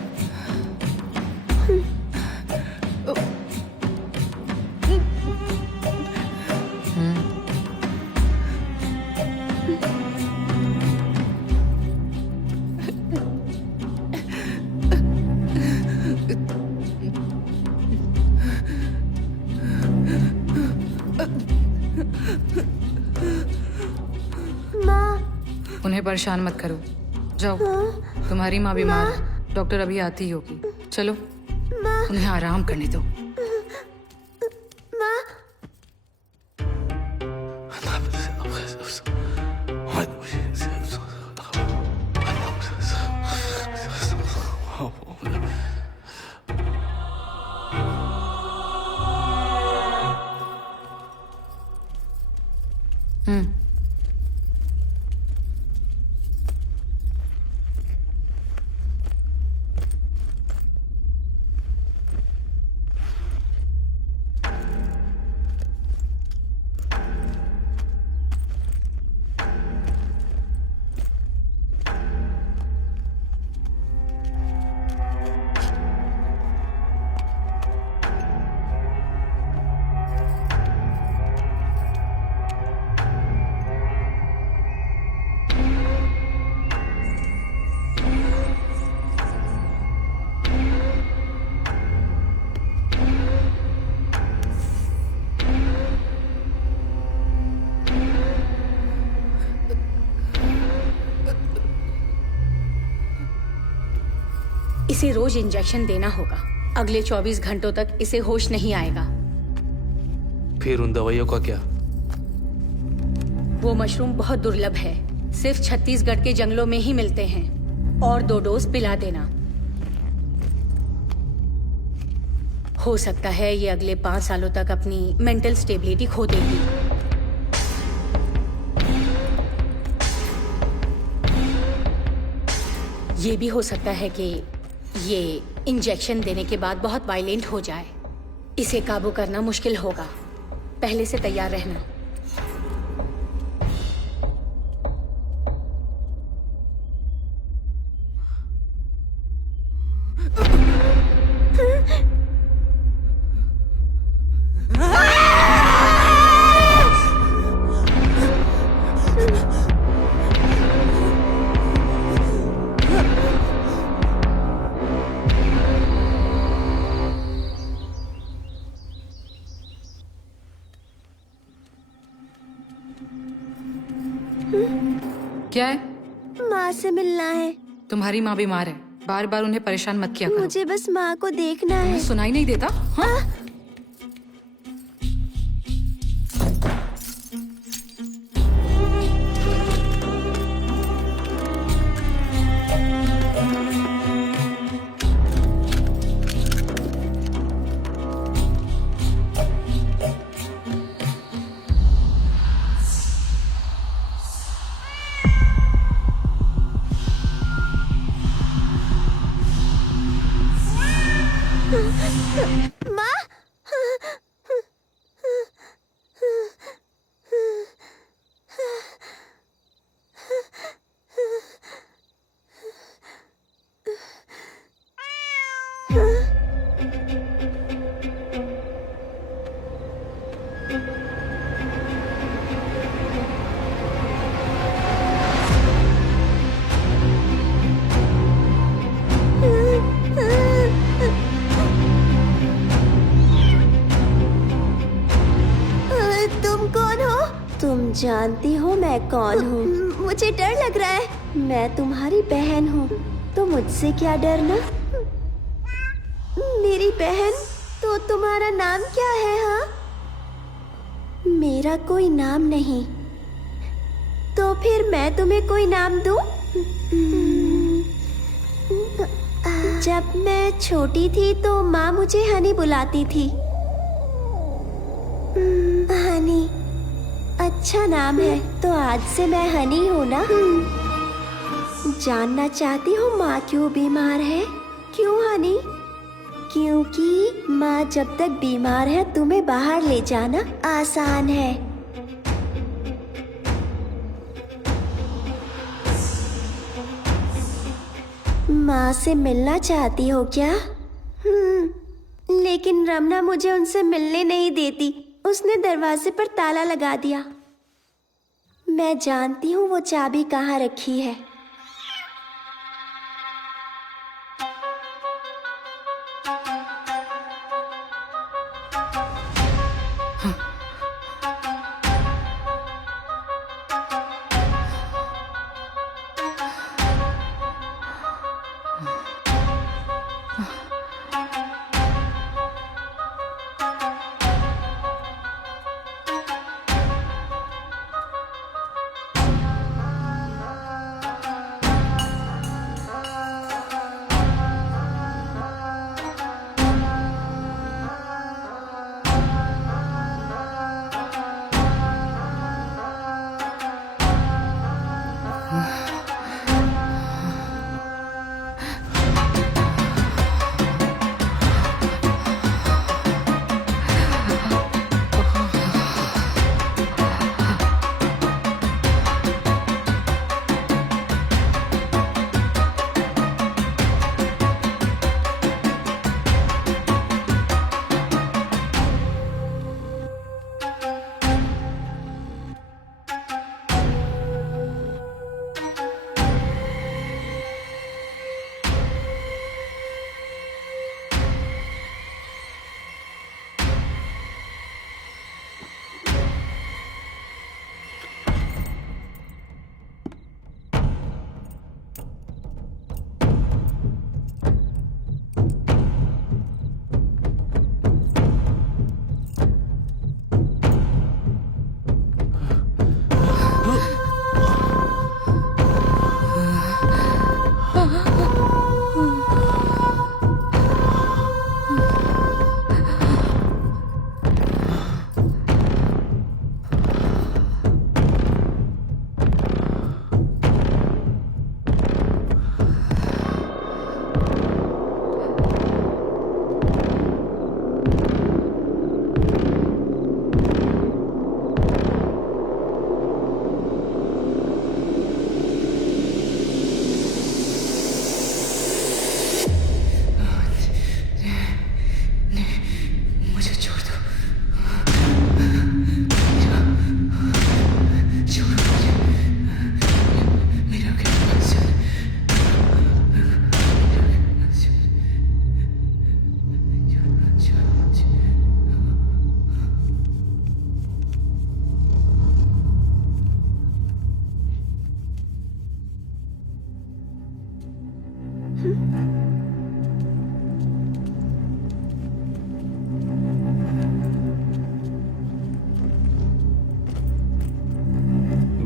उन्हें परेशान मत करो, जाओ। तुम्हारी माँ बीमार है, डॉक्टर अभी आती ही होगी। चलो, उन्हें आराम करने दो। इसे रोज इंजेक्शन देना होगा। अगले 24 घंटों तक इसे होश नहीं आएगा। फिर उन दवाइयों का क्या? वो मशरूम बहुत दुर्लभ है, सिर्फ छत्तीसगढ़ के जंगलों में ही मिलते हैं। और 2 डोज पिला देना। हो सकता है ये अगले 5 सालों तक अपनी मेंटल स्टेबिलिटी खो देगी। ये भी हो सकता है कि ये इंजेक्शन देने के बाद बहुत वायलेंट हो जाए। इसे काबू करना मुश्किल होगा, पहले से तैयार रहना। क्या है? माँ से मिलना है। तुम्हारी माँ बीमार है, बार बार उन्हें परेशान मत किया करो। मुझे बस माँ को देखना है। सुनाई नहीं देता? हाँ? माँ, तुम कौन हो? तुम जानती हो मैं कौन हूँ? मुझे डर लग रहा है। मैं तुम्हारी बहन हूँ, तो मुझसे क्या डरना? मेरी बहन? तो तुम्हारा नाम क्या है? हाँ, मेरा कोई नाम नहीं। तो फिर मैं तुम्हें कोई नाम दूं? जब मैं छोटी थी तो माँ मुझे हनी बुलाती थी। हनी अच्छा नाम है, तो आज से मैं हनी हूँ ना? जानना चाहती हो माँ क्यों बीमार है? क्यों हनी? क्योंकि माँ जब तक बीमार है तुम्हें बाहर ले जाना आसान है। माँ से मिलना चाहती हो क्या? लेकिन रमना मुझे उनसे मिलने नहीं देती। उसने दरवाजे पर ताला लगा दिया। मैं जानती हूँ वो चाबी कहाँ रखी है।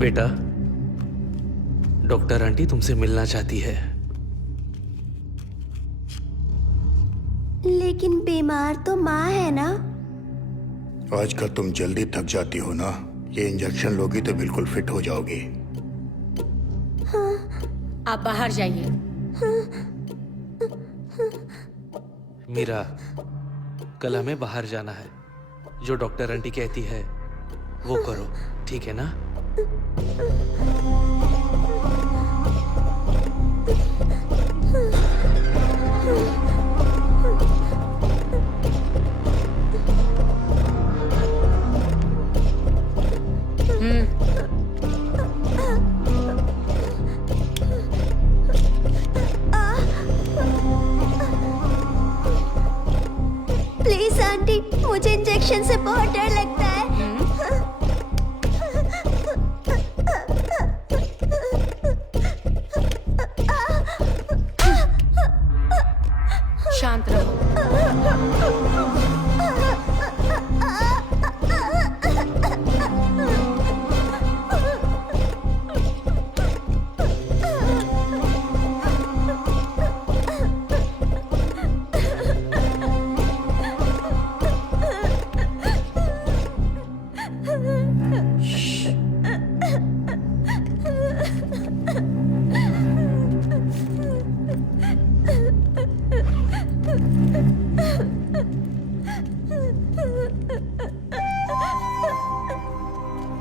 बेटा, डॉक्टर आंटी तुमसे मिलना चाहती है। लेकिन बीमार तो माँ है ना। आजकल तुम जल्दी थक जाती हो ना, ये इंजेक्शन लोगी तो बिल्कुल फिट हो जाओगी। आप बाहर जाइए। मीरा, कल हमें बाहर जाना है। जो डॉक्टर आंटी कहती है वो करो, ठीक है ना? प्लीज आंटी, मुझे इंजेक्शन से बहुत डर लगता है। शांत रहो।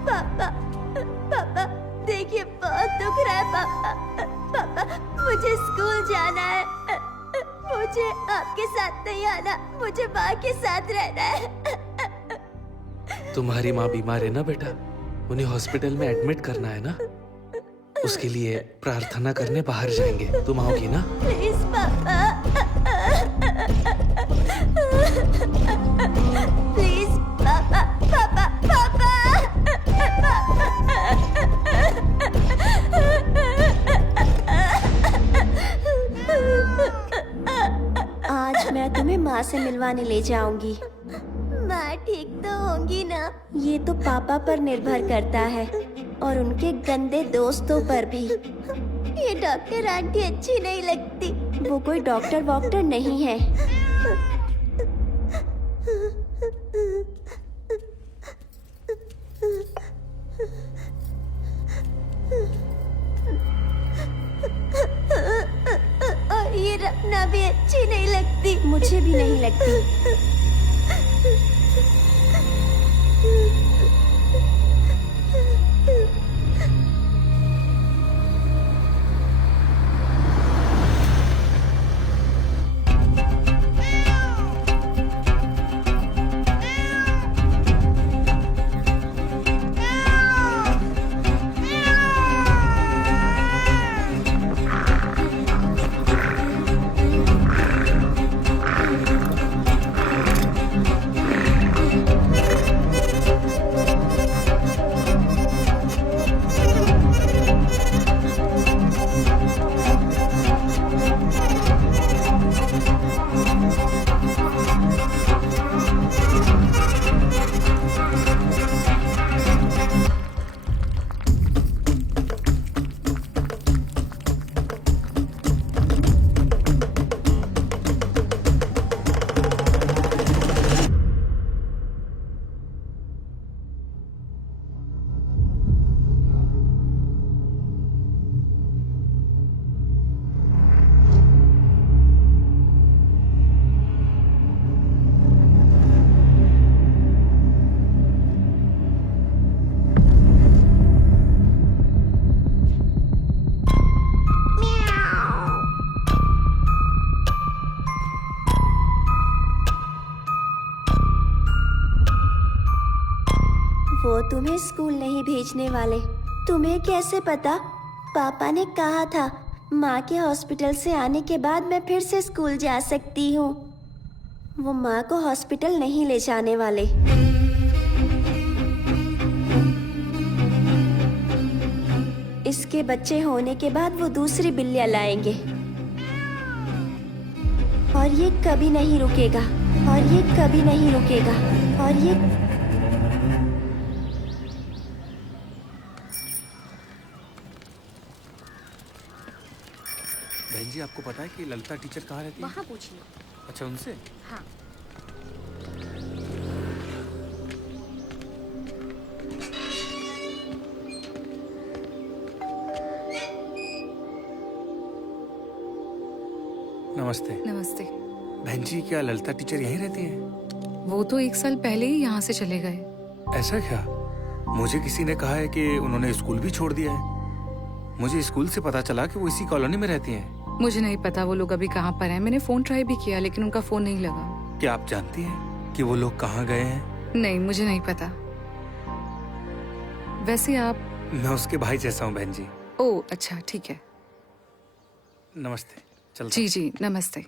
पापा, पापा, देखिए बहुत दुख रहा है पापा। पापा, मुझे स्कूल जाना है। मुझे आपके साथ नहीं आना, मुझे माँ के साथ रहना है। तुम्हारी माँ बीमार है ना बेटा, उन्हें हॉस्पिटल में एडमिट करना है ना। उसके लिए प्रार्थना करने बाहर जाएंगे, तुम आओगी ना? प्लीज पापा, प्लीज पापा, पापा, पापा। आज मैं तुम्हें माँ से मिलवाने ले जाऊंगी। माँ ठीक तो होंगी ना? ये तो पापा पर निर्भर करता है और उनके गंदे दोस्तों पर भी। ये डॉक्टर आंटी अच्छी नहीं लगती। वो कोई डॉक्टर वॉक्टर नहीं है। और ये रखना भी अच्छी नहीं लगती। मुझे भी नहीं लगती। वो तुम्हें स्कूल नहीं भेजने वाले। तुम्हें कैसे पता? पापा ने कहा था माँ के हॉस्पिटल से आने के बाद मैं फिर से स्कूल जा सकती हूँ। वो माँ को हॉस्पिटल नहीं ले जाने वाले। इसके बच्चे होने के बाद वो दूसरी बिल्लियाँ लाएंगे और ये कभी नहीं रुकेगा, और ये कभी नहीं रुकेगा, और ये बहन जी, आपको पता है कि ललिता टीचर कहाँ रहती है? वहाँ पूछिए। अच्छा, उनसे? हाँ। नमस्ते। नमस्ते। बहन जी, क्या ललिता टीचर यहीं रहती हैं? वो तो 1 साल पहले ही यहाँ से चले गए। ऐसा क्या? मुझे किसी ने कहा है कि उन्होंने स्कूल भी छोड़ दिया है। मुझे स्कूल से पता चला कि वो इसी कॉलोनी में रहती हैं। मुझे नहीं पता वो लोग अभी कहाँ पर हैं। मैंने फोन ट्राई भी किया लेकिन उनका फोन नहीं लगा। क्या आप जानती हैं कि वो लोग कहाँ गए हैं? नहीं, मुझे नहीं पता। वैसे आप? मैं उसके भाई जैसा हूँ बहन जी। ओह अच्छा, ठीक है। नमस्ते। चलता जी जी, नमस्ते।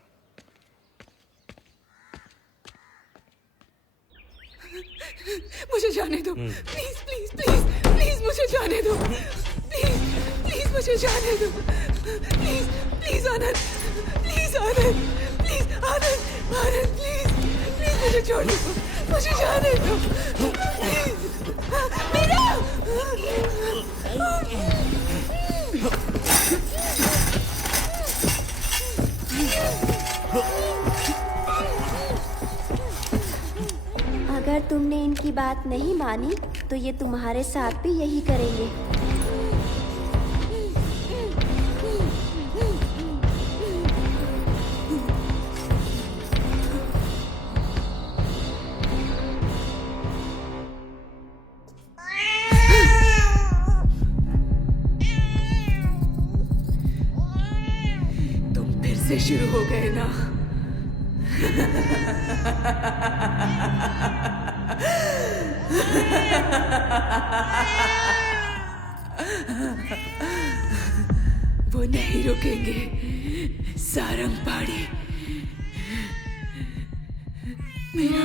मुझे जाने दो, प्लीज प्लीज प्लीज प्लीज मुझे जाने दो, प्लीज प्लीज मुझे जाने दो, please please Anand, please Anand, please Anand, Anand please please मुझे छोड़ दो, मुझे जाने दो, प्लीज मीरा। अगर तुमने इनकी बात नहीं मानी तो ये तुम्हारे साथ भी यही करेंगे। तुम फिर से शुरू हो गए ना? वो नहीं रुकेंगे, सारंग पाड़ी। मेरा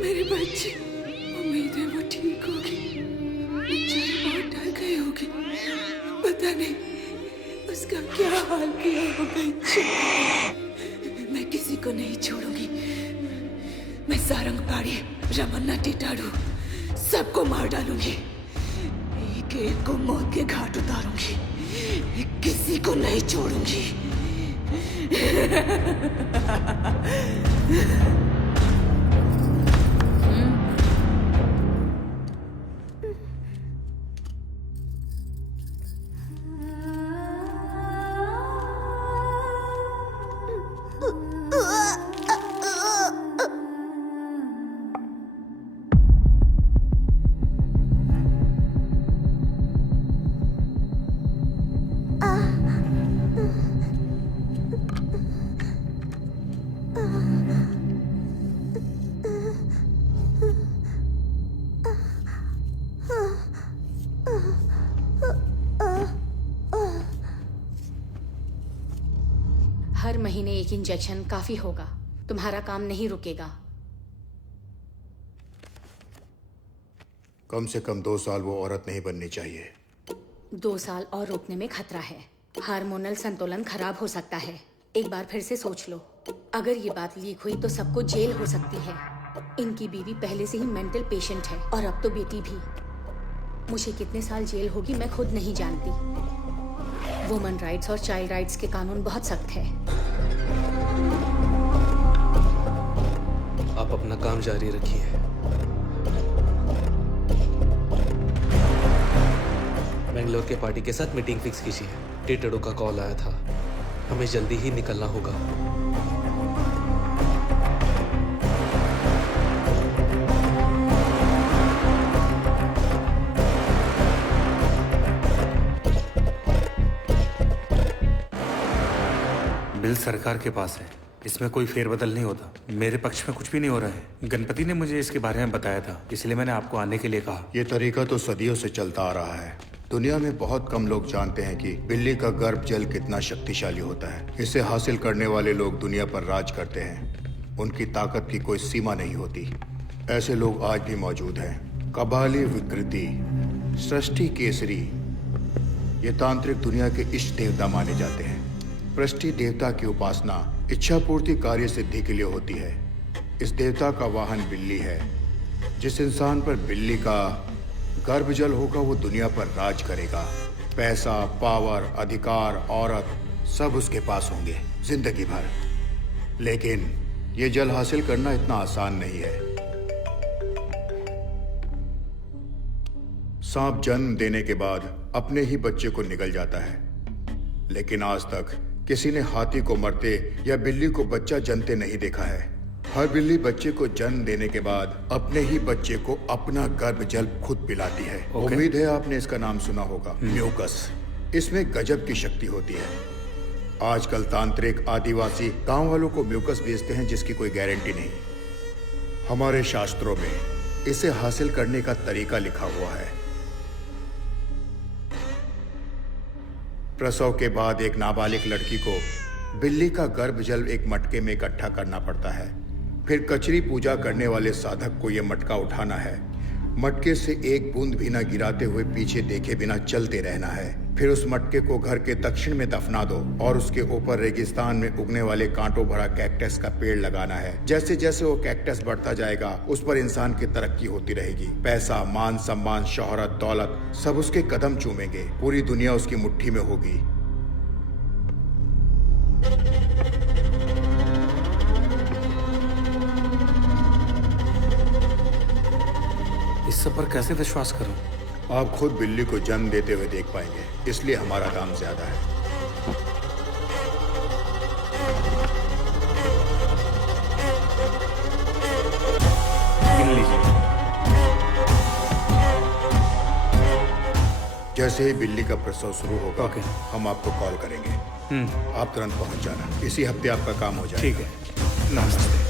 मेरे बच्चे, उम्मीद है वो ठीक होगी। बेचारी बहुत डर गई होगी, पता नहीं उसका क्या हाल किया होगा। मैं किसी को नहीं छोड़ूंगी। मैं सारंग पाड़ी, रमन्ना टिटाड़ू सबको मार डालूंगी। एक एक को मौत के घाट उतारूंगी। किसी को नहीं छोड़ूंगी। हर महीने एक इंजेक्शन काफी होगा। तुम्हारा काम नहीं रुकेगा। कम से कम 2 साल वो औरत नहीं बननी चाहिए। 2 साल और रोकने में खतरा है। हार्मोनल संतुलन खराब हो सकता है। एक बार फिर से सोच लो। अगर ये बात लीक हुई तो सबको जेल हो सकती है। इनकी बीवी पहले से ही मेंटल पेशेंट है और अब तो बेटी भी। मुझे कितने साल जेल होगी मैं खुद नहीं जानती। वुमन राइट्स और चाइल्ड राइट्स के कानून बहुत सख्त है। आप अपना काम जारी रखिए। बेंगलोर के पार्टी के साथ मीटिंग फिक्स कीजिए। टिटड़ू का कॉल आया था, हमें जल्दी ही निकलना होगा। बिल सरकार के पास है, इसमें कोई फेरबदल नहीं होता। मेरे पक्ष में कुछ भी नहीं हो रहा है। गणपति ने मुझे इसके बारे में बताया था, इसलिए मैंने आपको आने के लिए कहा। ये तरीका तो सदियों से चलता आ रहा है। दुनिया में बहुत कम लोग जानते हैं कि बिल्ली का गर्भ जल कितना शक्तिशाली होता है। इसे हासिल करने वाले लोग दुनिया पर राज करते हैं। उनकी ताकत की कोई सीमा नहीं होती। ऐसे लोग आज भी मौजूद हैं। कबाली विकृति, सृष्टि केसरी, ये तांत्रिक दुनिया के इष्ट देवता माने जाते हैं। पृष्टि देवता की उपासना इच्छा पूर्ति कार्य सिद्धि के लिए होती है। इस देवता का वाहन बिल्ली है। जिस इंसान पर बिल्ली का गर्भ जल होगा वो दुनिया पर राज करेगा। पैसा, पावर, अधिकार, औरत सब उसके पास होंगे जिंदगी भर। लेकिन ये जल हासिल करना इतना आसान नहीं है। सांप जन्म देने के बाद अपने ही बच्चे को निगल जाता है, लेकिन आज तक किसी ने हाथी को मरते या बिल्ली को बच्चा जनते नहीं देखा है। हर बिल्ली बच्चे को जन्म देने के बाद अपने ही बच्चे को अपना गर्भ जल खुद पिलाती है। उम्मीद है आपने इसका नाम सुना होगा, म्यूकस। इसमें गजब की शक्ति होती है। आजकल तांत्रिक, आदिवासी गांव वालों को म्यूकस बेचते हैं जिसकी कोई गारंटी नहीं। हमारे शास्त्रों में इसे हासिल करने का तरीका लिखा हुआ है। प्रसव के बाद एक नाबालिग लड़की को बिल्ली का गर्भ जल एक मटके में इकट्ठा करना पड़ता है। फिर कचरी पूजा करने वाले साधक को यह मटका उठाना है। मटके से एक बूंद भी ना गिराते हुए पीछे देखे बिना चलते रहना है। फिर उस मटके को घर के दक्षिण में दफना दो और उसके ऊपर रेगिस्तान में उगने वाले कांटों भरा कैक्टस का पेड़ लगाना है। जैसे जैसे वो कैक्टस बढ़ता जाएगा उस पर इंसान की तरक्की होती रहेगी। पैसा, मान सम्मान, शोहरत, दौलत सब उसके कदम चूमेंगे। पूरी दुनिया उसकी मुट्ठी में होगी। इस सब पर कैसे विश्वास करूं? आप खुद बिल्ली को जन्म देते हुए देख पाएंगे, इसलिए हमारा दाम ज्यादा है। गिन लीजिए। जैसे ही बिल्ली का प्रसव शुरू होगा ओके। हम आपको कॉल करेंगे। आप तुरंत पहुंच जाना। इसी हफ्ते आपका काम हो जाएगा। ठीक है। नमस्ते।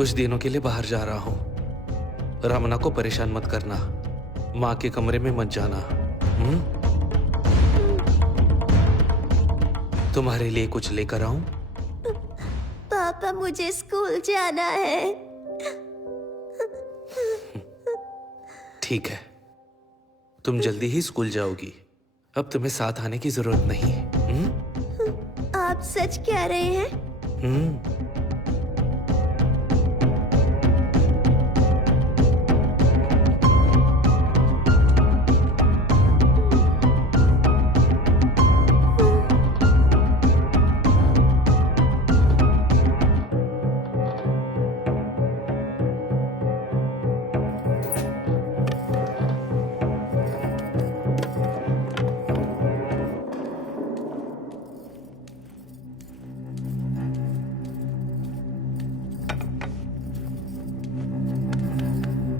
कुछ दिनों के लिए बाहर जा रहा हूँ। रमना को परेशान मत करना, माँ के कमरे में मत जाना। तुम्हारे लिए कुछ लेकर आऊं? पापा मुझे स्कूल जाना है। ठीक है, तुम जल्दी ही स्कूल जाओगी। अब तुम्हें साथ आने की जरूरत नहीं है। आप सच कह रहे हैं?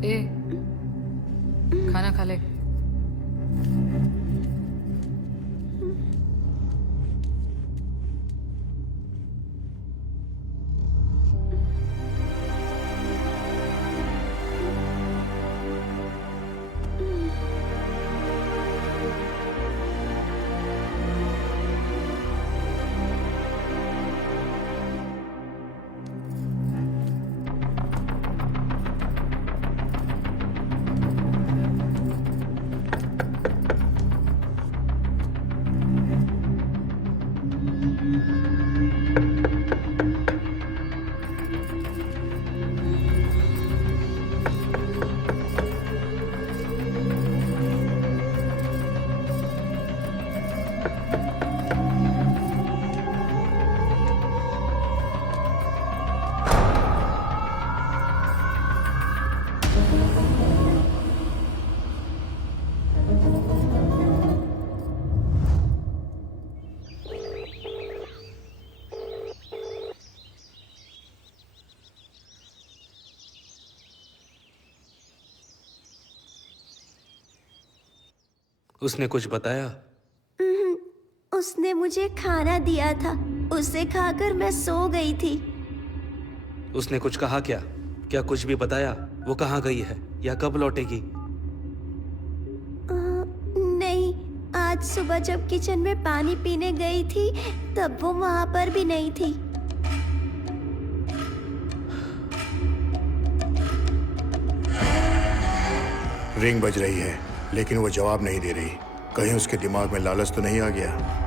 ए, खाना खा ले। उसने कुछ बताया? उसने मुझे खाना दिया था, उसे खाकर मैं सो गई थी। उसने कुछ कहा क्या? क्या कुछ भी बताया? वो कहाँ गई है या कब लौटेगी? नहीं, आज सुबह जब किचन में पानी पीने गई थी तब वो वहाँ पर भी नहीं थी। रिंग बज रही है लेकिन वो जवाब नहीं दे रही। कहीं उसके दिमाग में लालच तो नहीं आ गया?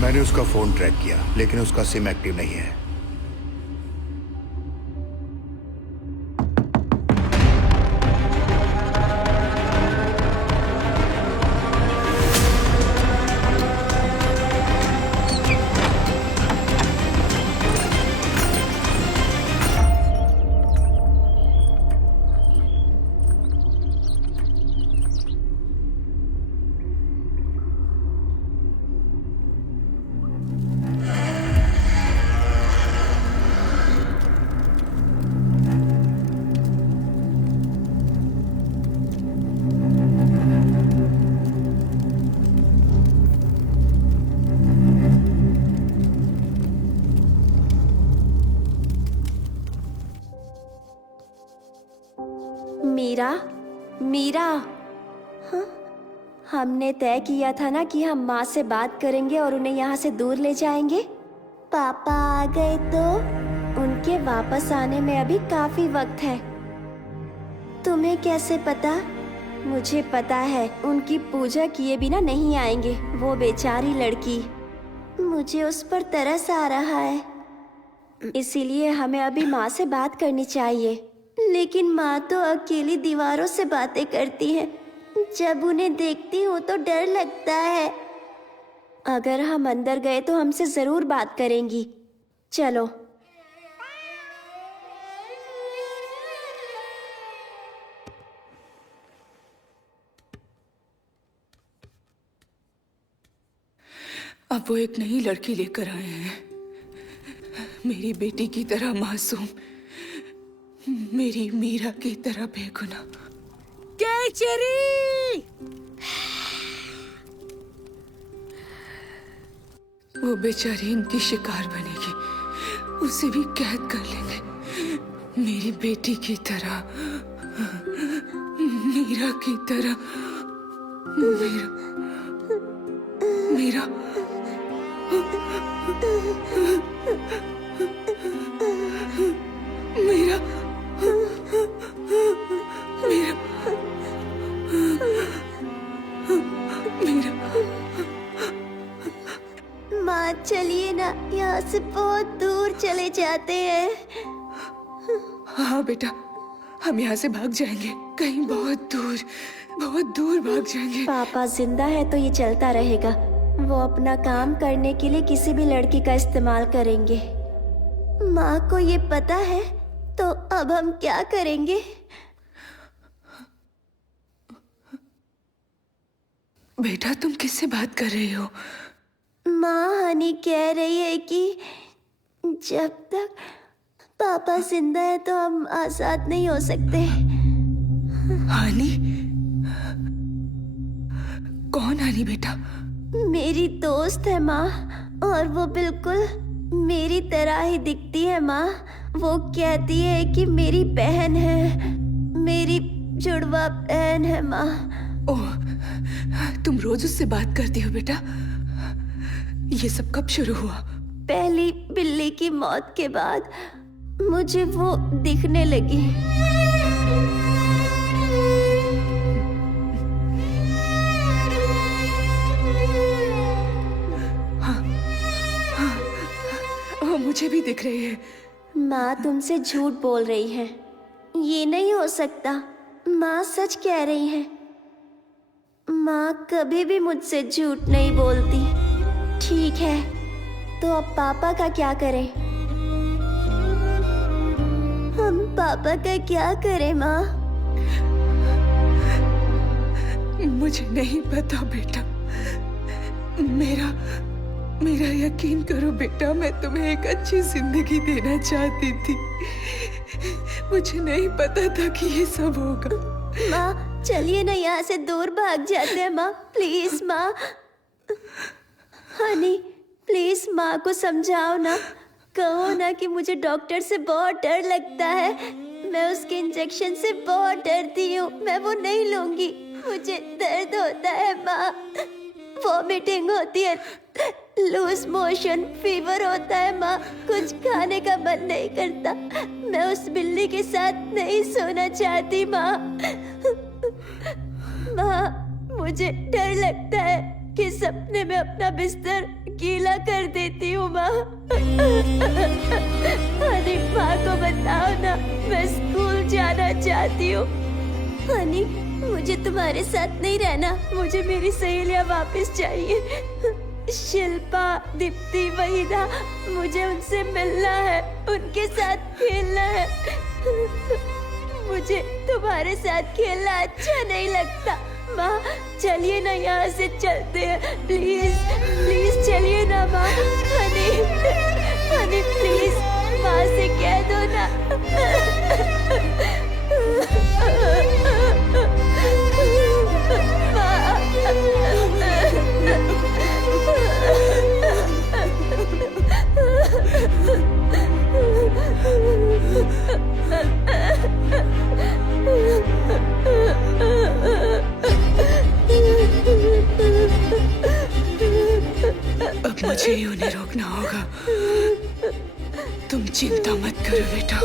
मैंने उसका फोन ट्रैक किया लेकिन उसका सिम एक्टिव नहीं है। मीरा, हाँ? हमने तय किया था ना कि हम माँ से बात करेंगे और उन्हें यहाँ से दूर ले जाएंगे। पापा आ गए तो उनके वापस आने में अभी काफी वक्त है। तुम्हें कैसे पता? मुझे पता है उनकी पूजा किए बिना नहीं आएंगे। वो बेचारी लड़की, मुझे उस पर तरस आ रहा है। इसीलिए हमें अभी माँ से बात करनी चाहिए। लेकिन माँ तो अकेली दीवारों से बातें करती है। जब उन्हें देखती हूँ तो डर लगता है। अगर हम अंदर गए तो हमसे जरूर बात करेंगी। चलो। अब वो एक नई लड़की लेकर आए हैं, मेरी बेटी की तरह मासूम, मेरी मीरा की तरह बेगुनाह। केचरी! वो बेचारी इनकी शिकार बनेगी, उसे भी कैद कर लेंगे, मेरी बेटी की तरह, मीरा की तरह। मीरा, मीरा, मीरा, मीरा, मीरा। माँ चलिए ना, यहाँ से बहुत दूर चले जाते हैं। हाँ बेटा, हम यहाँ से भाग जाएंगे, कहीं बहुत दूर भाग जाएंगे। पापा जिंदा है तो ये चलता रहेगा। वो अपना काम करने के लिए किसी भी लड़की का इस्तेमाल करेंगे। माँ को ये पता है तो अब हम क्या करेंगे? बेटा तुम किससे बात कर रही हो? माँ हनी कह रही है कि जब तक पापा जिंदा है तो हम आजाद नहीं हो सकते। हानी? कौन हानी बेटा? मेरी दोस्त है माँ, और वो बिल्कुल मेरी तरह ही दिखती है माँ। वो कहती है कि मेरी बहन है, मेरी जुड़वा बहन है माँ। ओह, तुम रोज उससे बात करती हो बेटा? ये सब कब शुरू हुआ? पहली बिल्ली की मौत के बाद मुझे वो दिखने लगी। मुझे भी दिख रही है। माँ तुमसे झूठ बोल रही है, ये नहीं हो सकता। माँ सच कह रही है। माँ कभी भी मुझसे झूठ नहीं बोलती। ठीक है, तो अब पापा का क्या करें? हम पापा का क्या करें माँ? मुझे नहीं पता बेटा। मेरा यकीन करो बेटा, मैं तुम्हें एक अच्छी जिंदगी देना चाहती थी। मुझे नहीं पता था कि ये सब होगा। माँ चलिए ना, यहाँ से दूर भाग जाते हैं माँ। प्लीज माँ। हनी प्लीज माँ को समझाओ ना। कहो ना कि मुझे डॉक्टर से बहुत डर लगता है। मैं उसके इंजेक्शन से बहुत डरती हूँ, मैं वो नहीं लूंगी। मुझे दर्द होता है माँ, वॉमिटिंग होती है, लूज मोशन, फीवर होता है माँ। कुछ खाने का मन नहीं करता। मैं उस बिल्ली के साथ नहीं सोना चाहती माँ। माँ मुझे डर लगता है कि सपने में अपना बिस्तर गीला कर देती हूँ माँ। हनी माँ को बताओ ना, मैं स्कूल जाना चाहती हूँ। हनी मुझे तुम्हारे साथ नहीं रहना, मुझे मेरी सहेलियाँ वापस चाहिए। शिल्पा, दीप्ति, वहीदा, मुझे उनसे मिलना है, उनके साथ खेलना है। मुझे तुम्हारे साथ खेलना अच्छा नहीं लगता। माँ चलिए ना, यहाँ से चलते हैं। प्लीज प्लीज चलिए ना माँ। हनी हनी प्लीज माँ से कह दो ना। अब मुझे ही उन्हें रोकना होगा। तुम चिंता मत करो बेटा।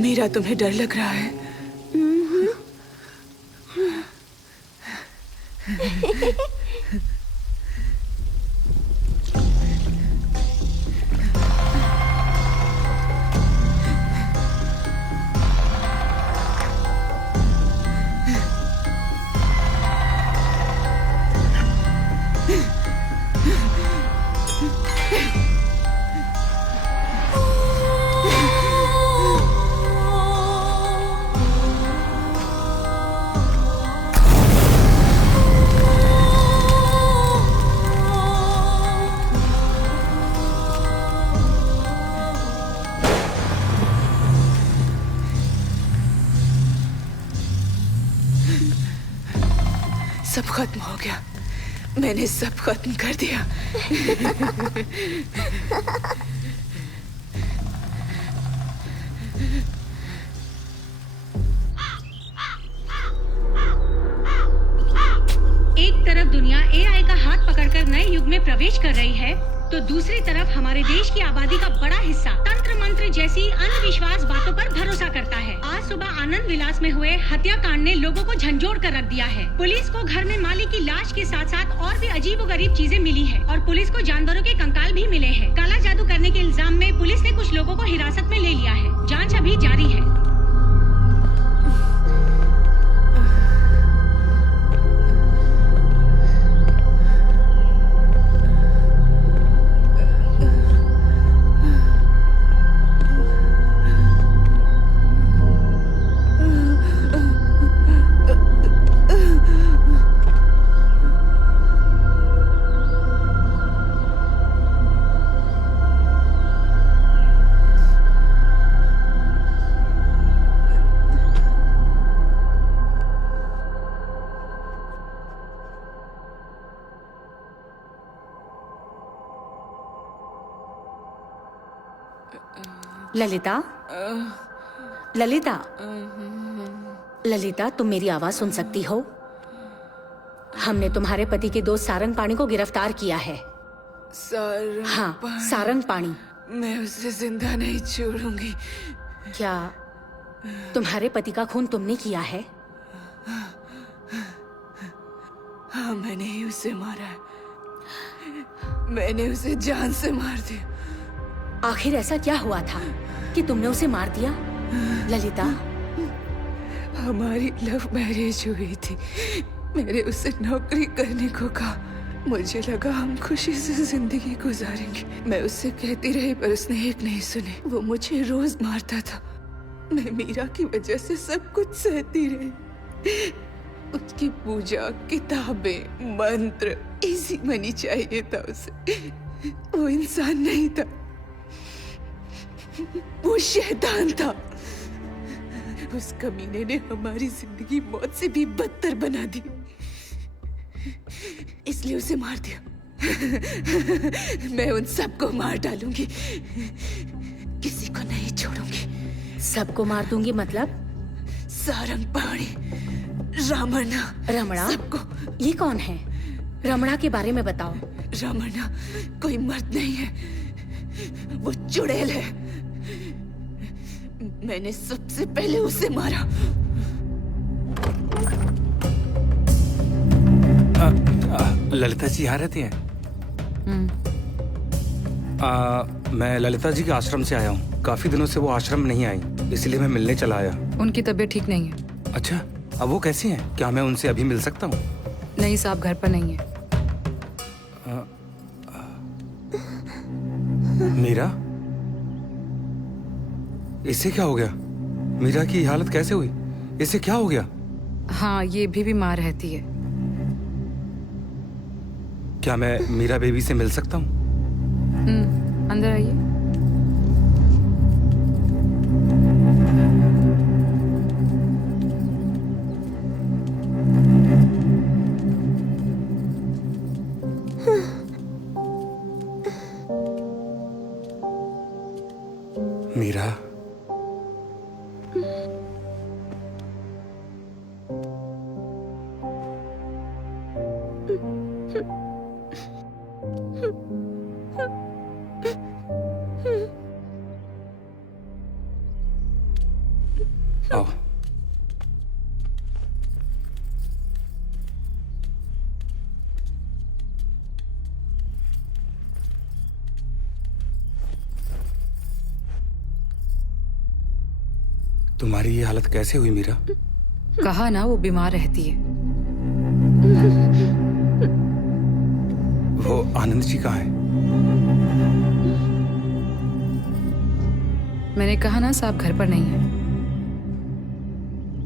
मीरा, तुम्हें डर लग रहा है? सब खत्म हो गया। मैंने सब खत्म कर दिया। दुनिया एआई का हाथ पकड़कर नए युग में प्रवेश कर रही है, तो दूसरी तरफ हमारे देश की आबादी का बड़ा हिस्सा तंत्र मंत्र जैसी अंधविश्वास बातों पर भरोसा करता है। आज सुबह आनंद विलास में हुए हत्याकांड ने लोगों को झंझोड़ कर रख दिया है। पुलिस को घर में माली की लाश के साथ साथ और भी अजीबोगरीब चीजें मिली है और पुलिस को जानवरों के कंकाल भी मिले हैं। काला जादू करने के इल्जाम में पुलिस ने कुछ लोगों को हिरासत में ले लिया है। जाँच अभी जारी है। ललिता, ललिता, ललिता, तुम मेरी आवाज सुन सकती हो? हमने तुम्हारे पति के दोस्त सारंग पाणी को गिरफ्तार किया है। सारंग पाणी। मैं उसे जिंदा नहीं छोड़ूंगी। क्या तुम्हारे पति का खून तुमने किया है? हाँ, मैंने ही उसे मारा है। मैंने उसे जान से मार दिया। आखिर ऐसा क्या हुआ था कि तुमने उसे मार दिया? ललिता, हमारी लव मैरिज हुई थी। मैंने उसे नौकरी करने को कहा। मुझे लगा हम खुशी से जिंदगी गुजारेंगे। मैं उससे कहती रही पर उसने एक नहीं सुनी। वो मुझे रोज मारता था। मैं मीरा की वजह से सब कुछ सहती रही। उसकी पूजा, किताबें, मंत्र, इजी मनी चाहिए था उसे। वो इंसान नहीं था, वो शैतान था। उस कमीने ने हमारी जिंदगी मौत से भी बदतर बना दी, इसलिए उसे मार दिया। मैं उन सबको मार डालूंगी, किसी को नहीं छोड़ूंगी। सबको मार दूंगी मतलब? सारंग पाणी, रमणा। रमणा? सबको। ये कौन है? रमणा के बारे में बताओ। रमणा कोई मर्द नहीं है, वो चुड़ैल है। मैंने सबसे पहले उसे मारा। ललिता जी यहाँ रहती हैं? मैं ललिता जी के आश्रम से आया हूँ। काफी दिनों से वो आश्रम नहीं आई, इसलिए मैं मिलने चला आया। उनकी तबीयत ठीक नहीं है। अच्छा, अब वो कैसी हैं? क्या मैं उनसे अभी मिल सकता हूँ? नहीं साहब, घर पर नहीं है। मीरा, इसे क्या हो गया? मीरा की हालत कैसे हुई? इसे क्या हो गया? हाँ, ये भी बीमार रहती है। क्या मैं मीरा बेबी से मिल सकता हूँ? अंदर आइए। मीरा, आओ। तुम्हारी ये हालत कैसे हुई मीरा? कहा ना वो बीमार रहती है। वो आनंद जी कहाँ है? मैंने कहा ना साहब घर पर नहीं है।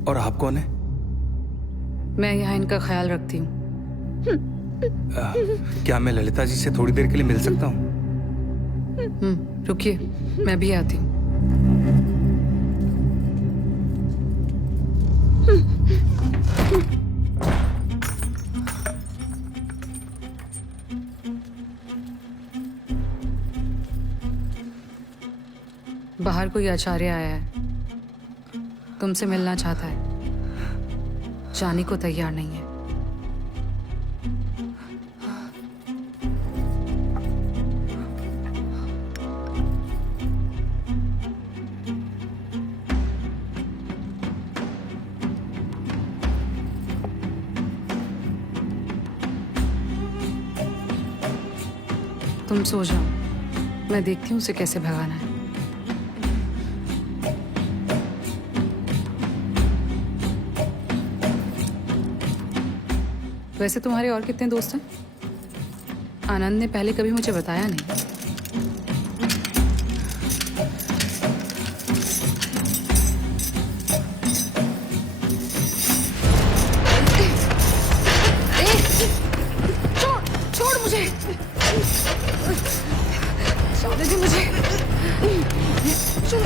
और आप कौन है? मैं यहाँ इनका ख्याल रखती हूँ। क्या मैं ललिता जी से थोड़ी देर के लिए मिल सकता हूँ? रुकिए, मैं भी आती हूँ। बाहर कोई आचार्य आया है, तुमसे मिलना चाहता है, जाने को तैयार नहीं है। तुम सो जाओ, मैं देखती हूँ उसे कैसे भगाना है। वैसे तुम्हारे और कितने दोस्त हैं? आनंद ने पहले कभी मुझे बताया नहीं। छोड़ मुझे, छोड़ दे मुझे, छोड़।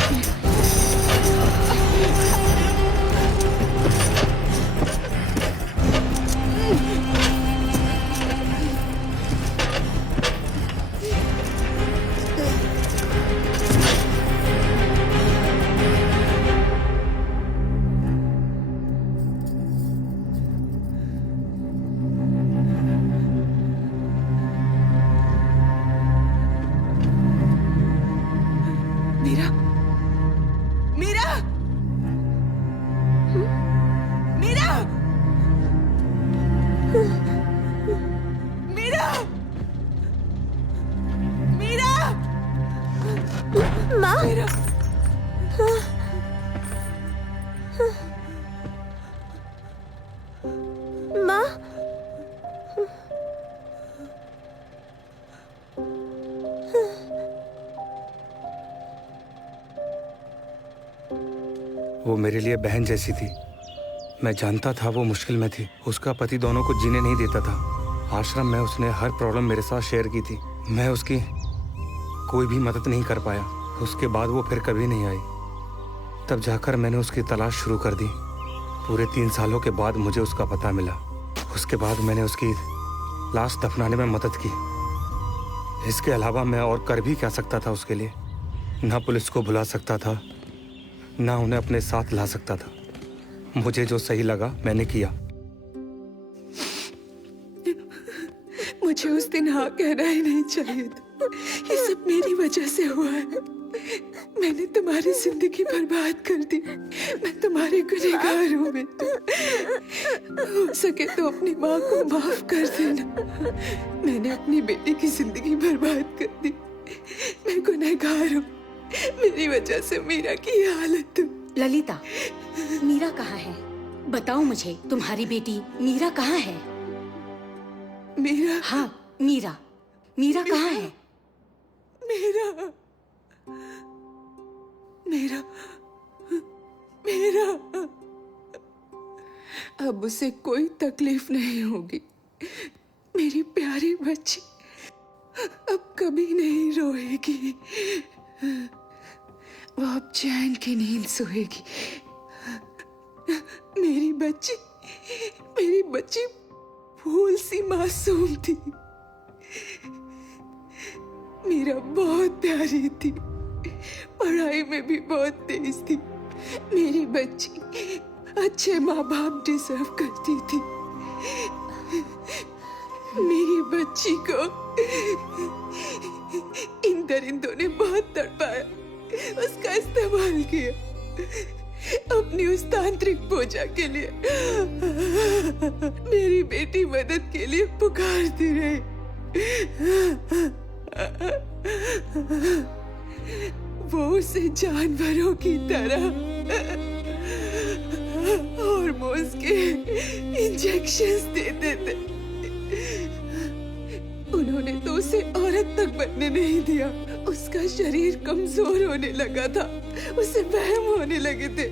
मीरा, मीरा, मीरा, मीरा, मीरा, माँ, मीरा। माँ, वो मेरे लिए बहन जैसी थी। मैं जानता था वो मुश्किल में थी। उसका पति दोनों को जीने नहीं देता था। आश्रम में उसने हर प्रॉब्लम मेरे साथ शेयर की थी। मैं उसकी कोई भी मदद नहीं कर पाया। उसके बाद वो फिर कभी नहीं आई। तब जाकर मैंने उसकी तलाश शुरू कर दी। पूरे 3 सालों के बाद मुझे उसका पता मिला। उसके बाद मैंने उसकी लाश दफनाने में मदद की। इसके अलावा मैं और कर भी क्या सकता था उसके लिए? ना पुलिस को बुला सकता था, ना उन्हें अपने साथ ला सकता था। मुझे जो सही लगा मैंने किया। मुझे उस दिन हाँ कहना ही नहीं चाहिए था। ये सब मेरी वजह से हुआ है। मैंने तुम्हारी जिंदगी बर्बाद कर दी। मैं तुम्हारे गुनहगार हूँ बेटा। हो सके तो अपनी माँ को माफ कर देना। मैंने अपनी बेटी की जिंदगी बर्बाद कर दी। मैं गुनहगार हूँ। मेरी वजह से मीरा की ये हालत। ललिता, मीरा कहाँ है? बताओ मुझे, तुम्हारी बेटी मीरा कहाँ है? मीरा? हाँ, मीरा। मीरा कहाँ है? मीरा, मीरा, मीरा। अब उसे कोई तकलीफ नहीं होगी। मेरी प्यारी बच्ची अब कभी नहीं रोएगी। वो अब चैन की नींद सोएगी। मेरी बच्ची फूल सी मासूम थी। मीरा बहुत प्यारी थी। पढ़ाई में भी बहुत तेज थी। मेरी बच्ची अच्छे माँ बाप डिजर्व करती थी। मेरी बच्ची को इन दरिंदों ने बहुत तड़पाया, उसका इस्तेमाल किया अपनी उस तांत्रिक पूजा के लिए। मेरी बेटी मदद के लिए पुकारती रही। वो उसे जानवरों की तरह हार्मोन्स के इंजेक्शंस देते थे। उन्होंने तो उसे औरत तक बनने नहीं दिया। उसका शरीर कमजोर होने लगा था। उसे वहम होने लगे थे।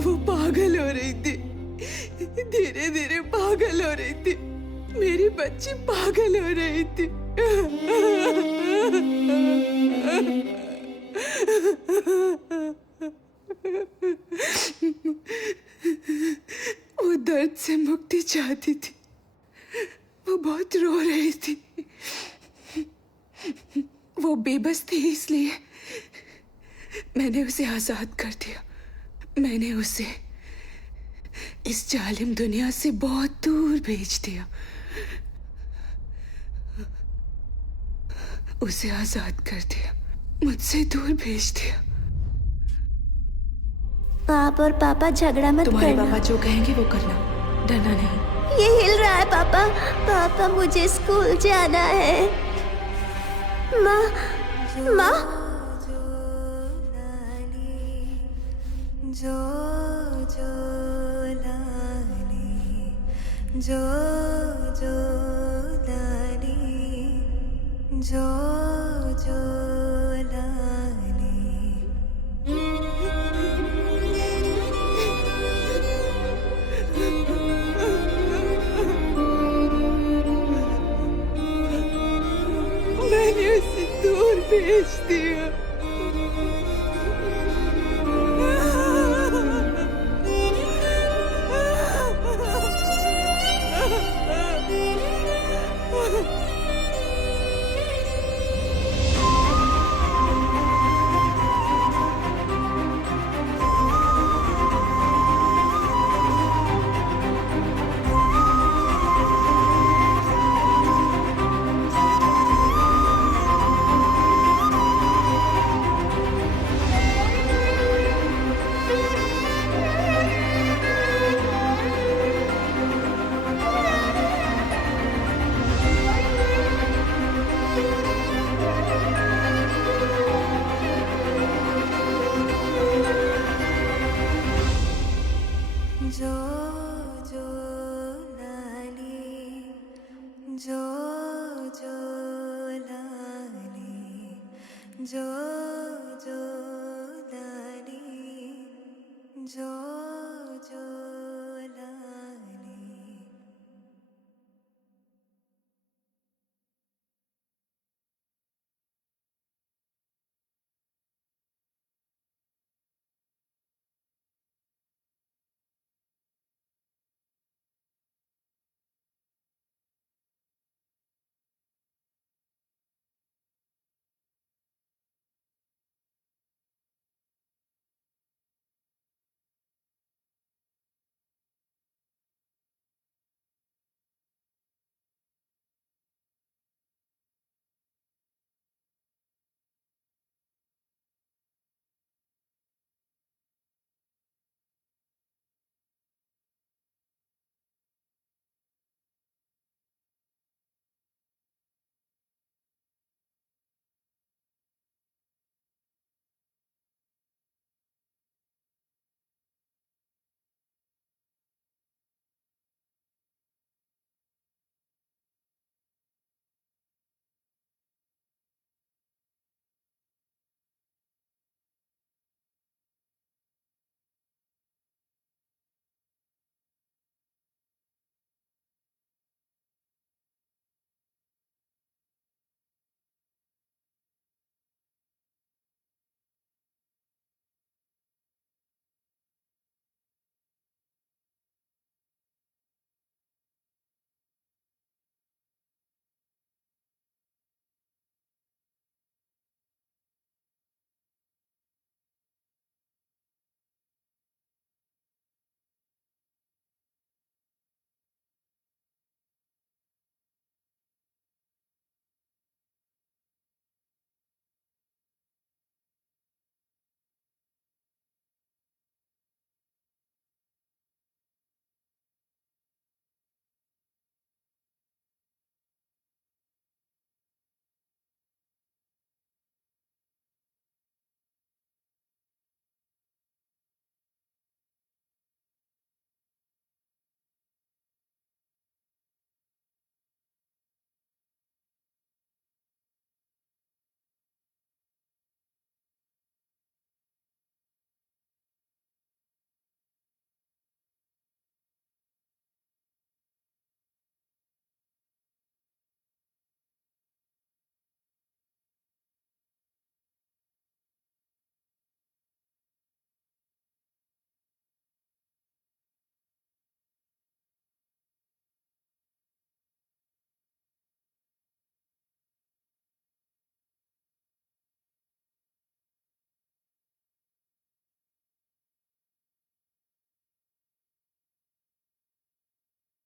वो पागल हो रही थी। धीरे धीरे पागल हो रही थी। मेरी बच्ची पागल हो रही थी। वो दर्द से मुक्ति चाहती थी। वो बहुत रो रही थी। वो बेबस थी, इसलिए मैंने उसे आजाद कर दिया। मैंने उसे इस जालिम दुनिया से बहुत दूर भेज दिया। उसे आजाद कर दिया, मुझसे दूर भेज दिया। आप और पापा झगड़ा मत तुम्हारे करना। पापा जो कहेंगे वो करना, डरना नहीं। ये हिल रहा है पापा। पापा मुझे स्कूल जाना है। माँ माँ जो जो लाली, जो जो लाली, जो जो लाली। मैंने उसे दूर भेज दिया। जो जो लाली, जो जो लाली, जो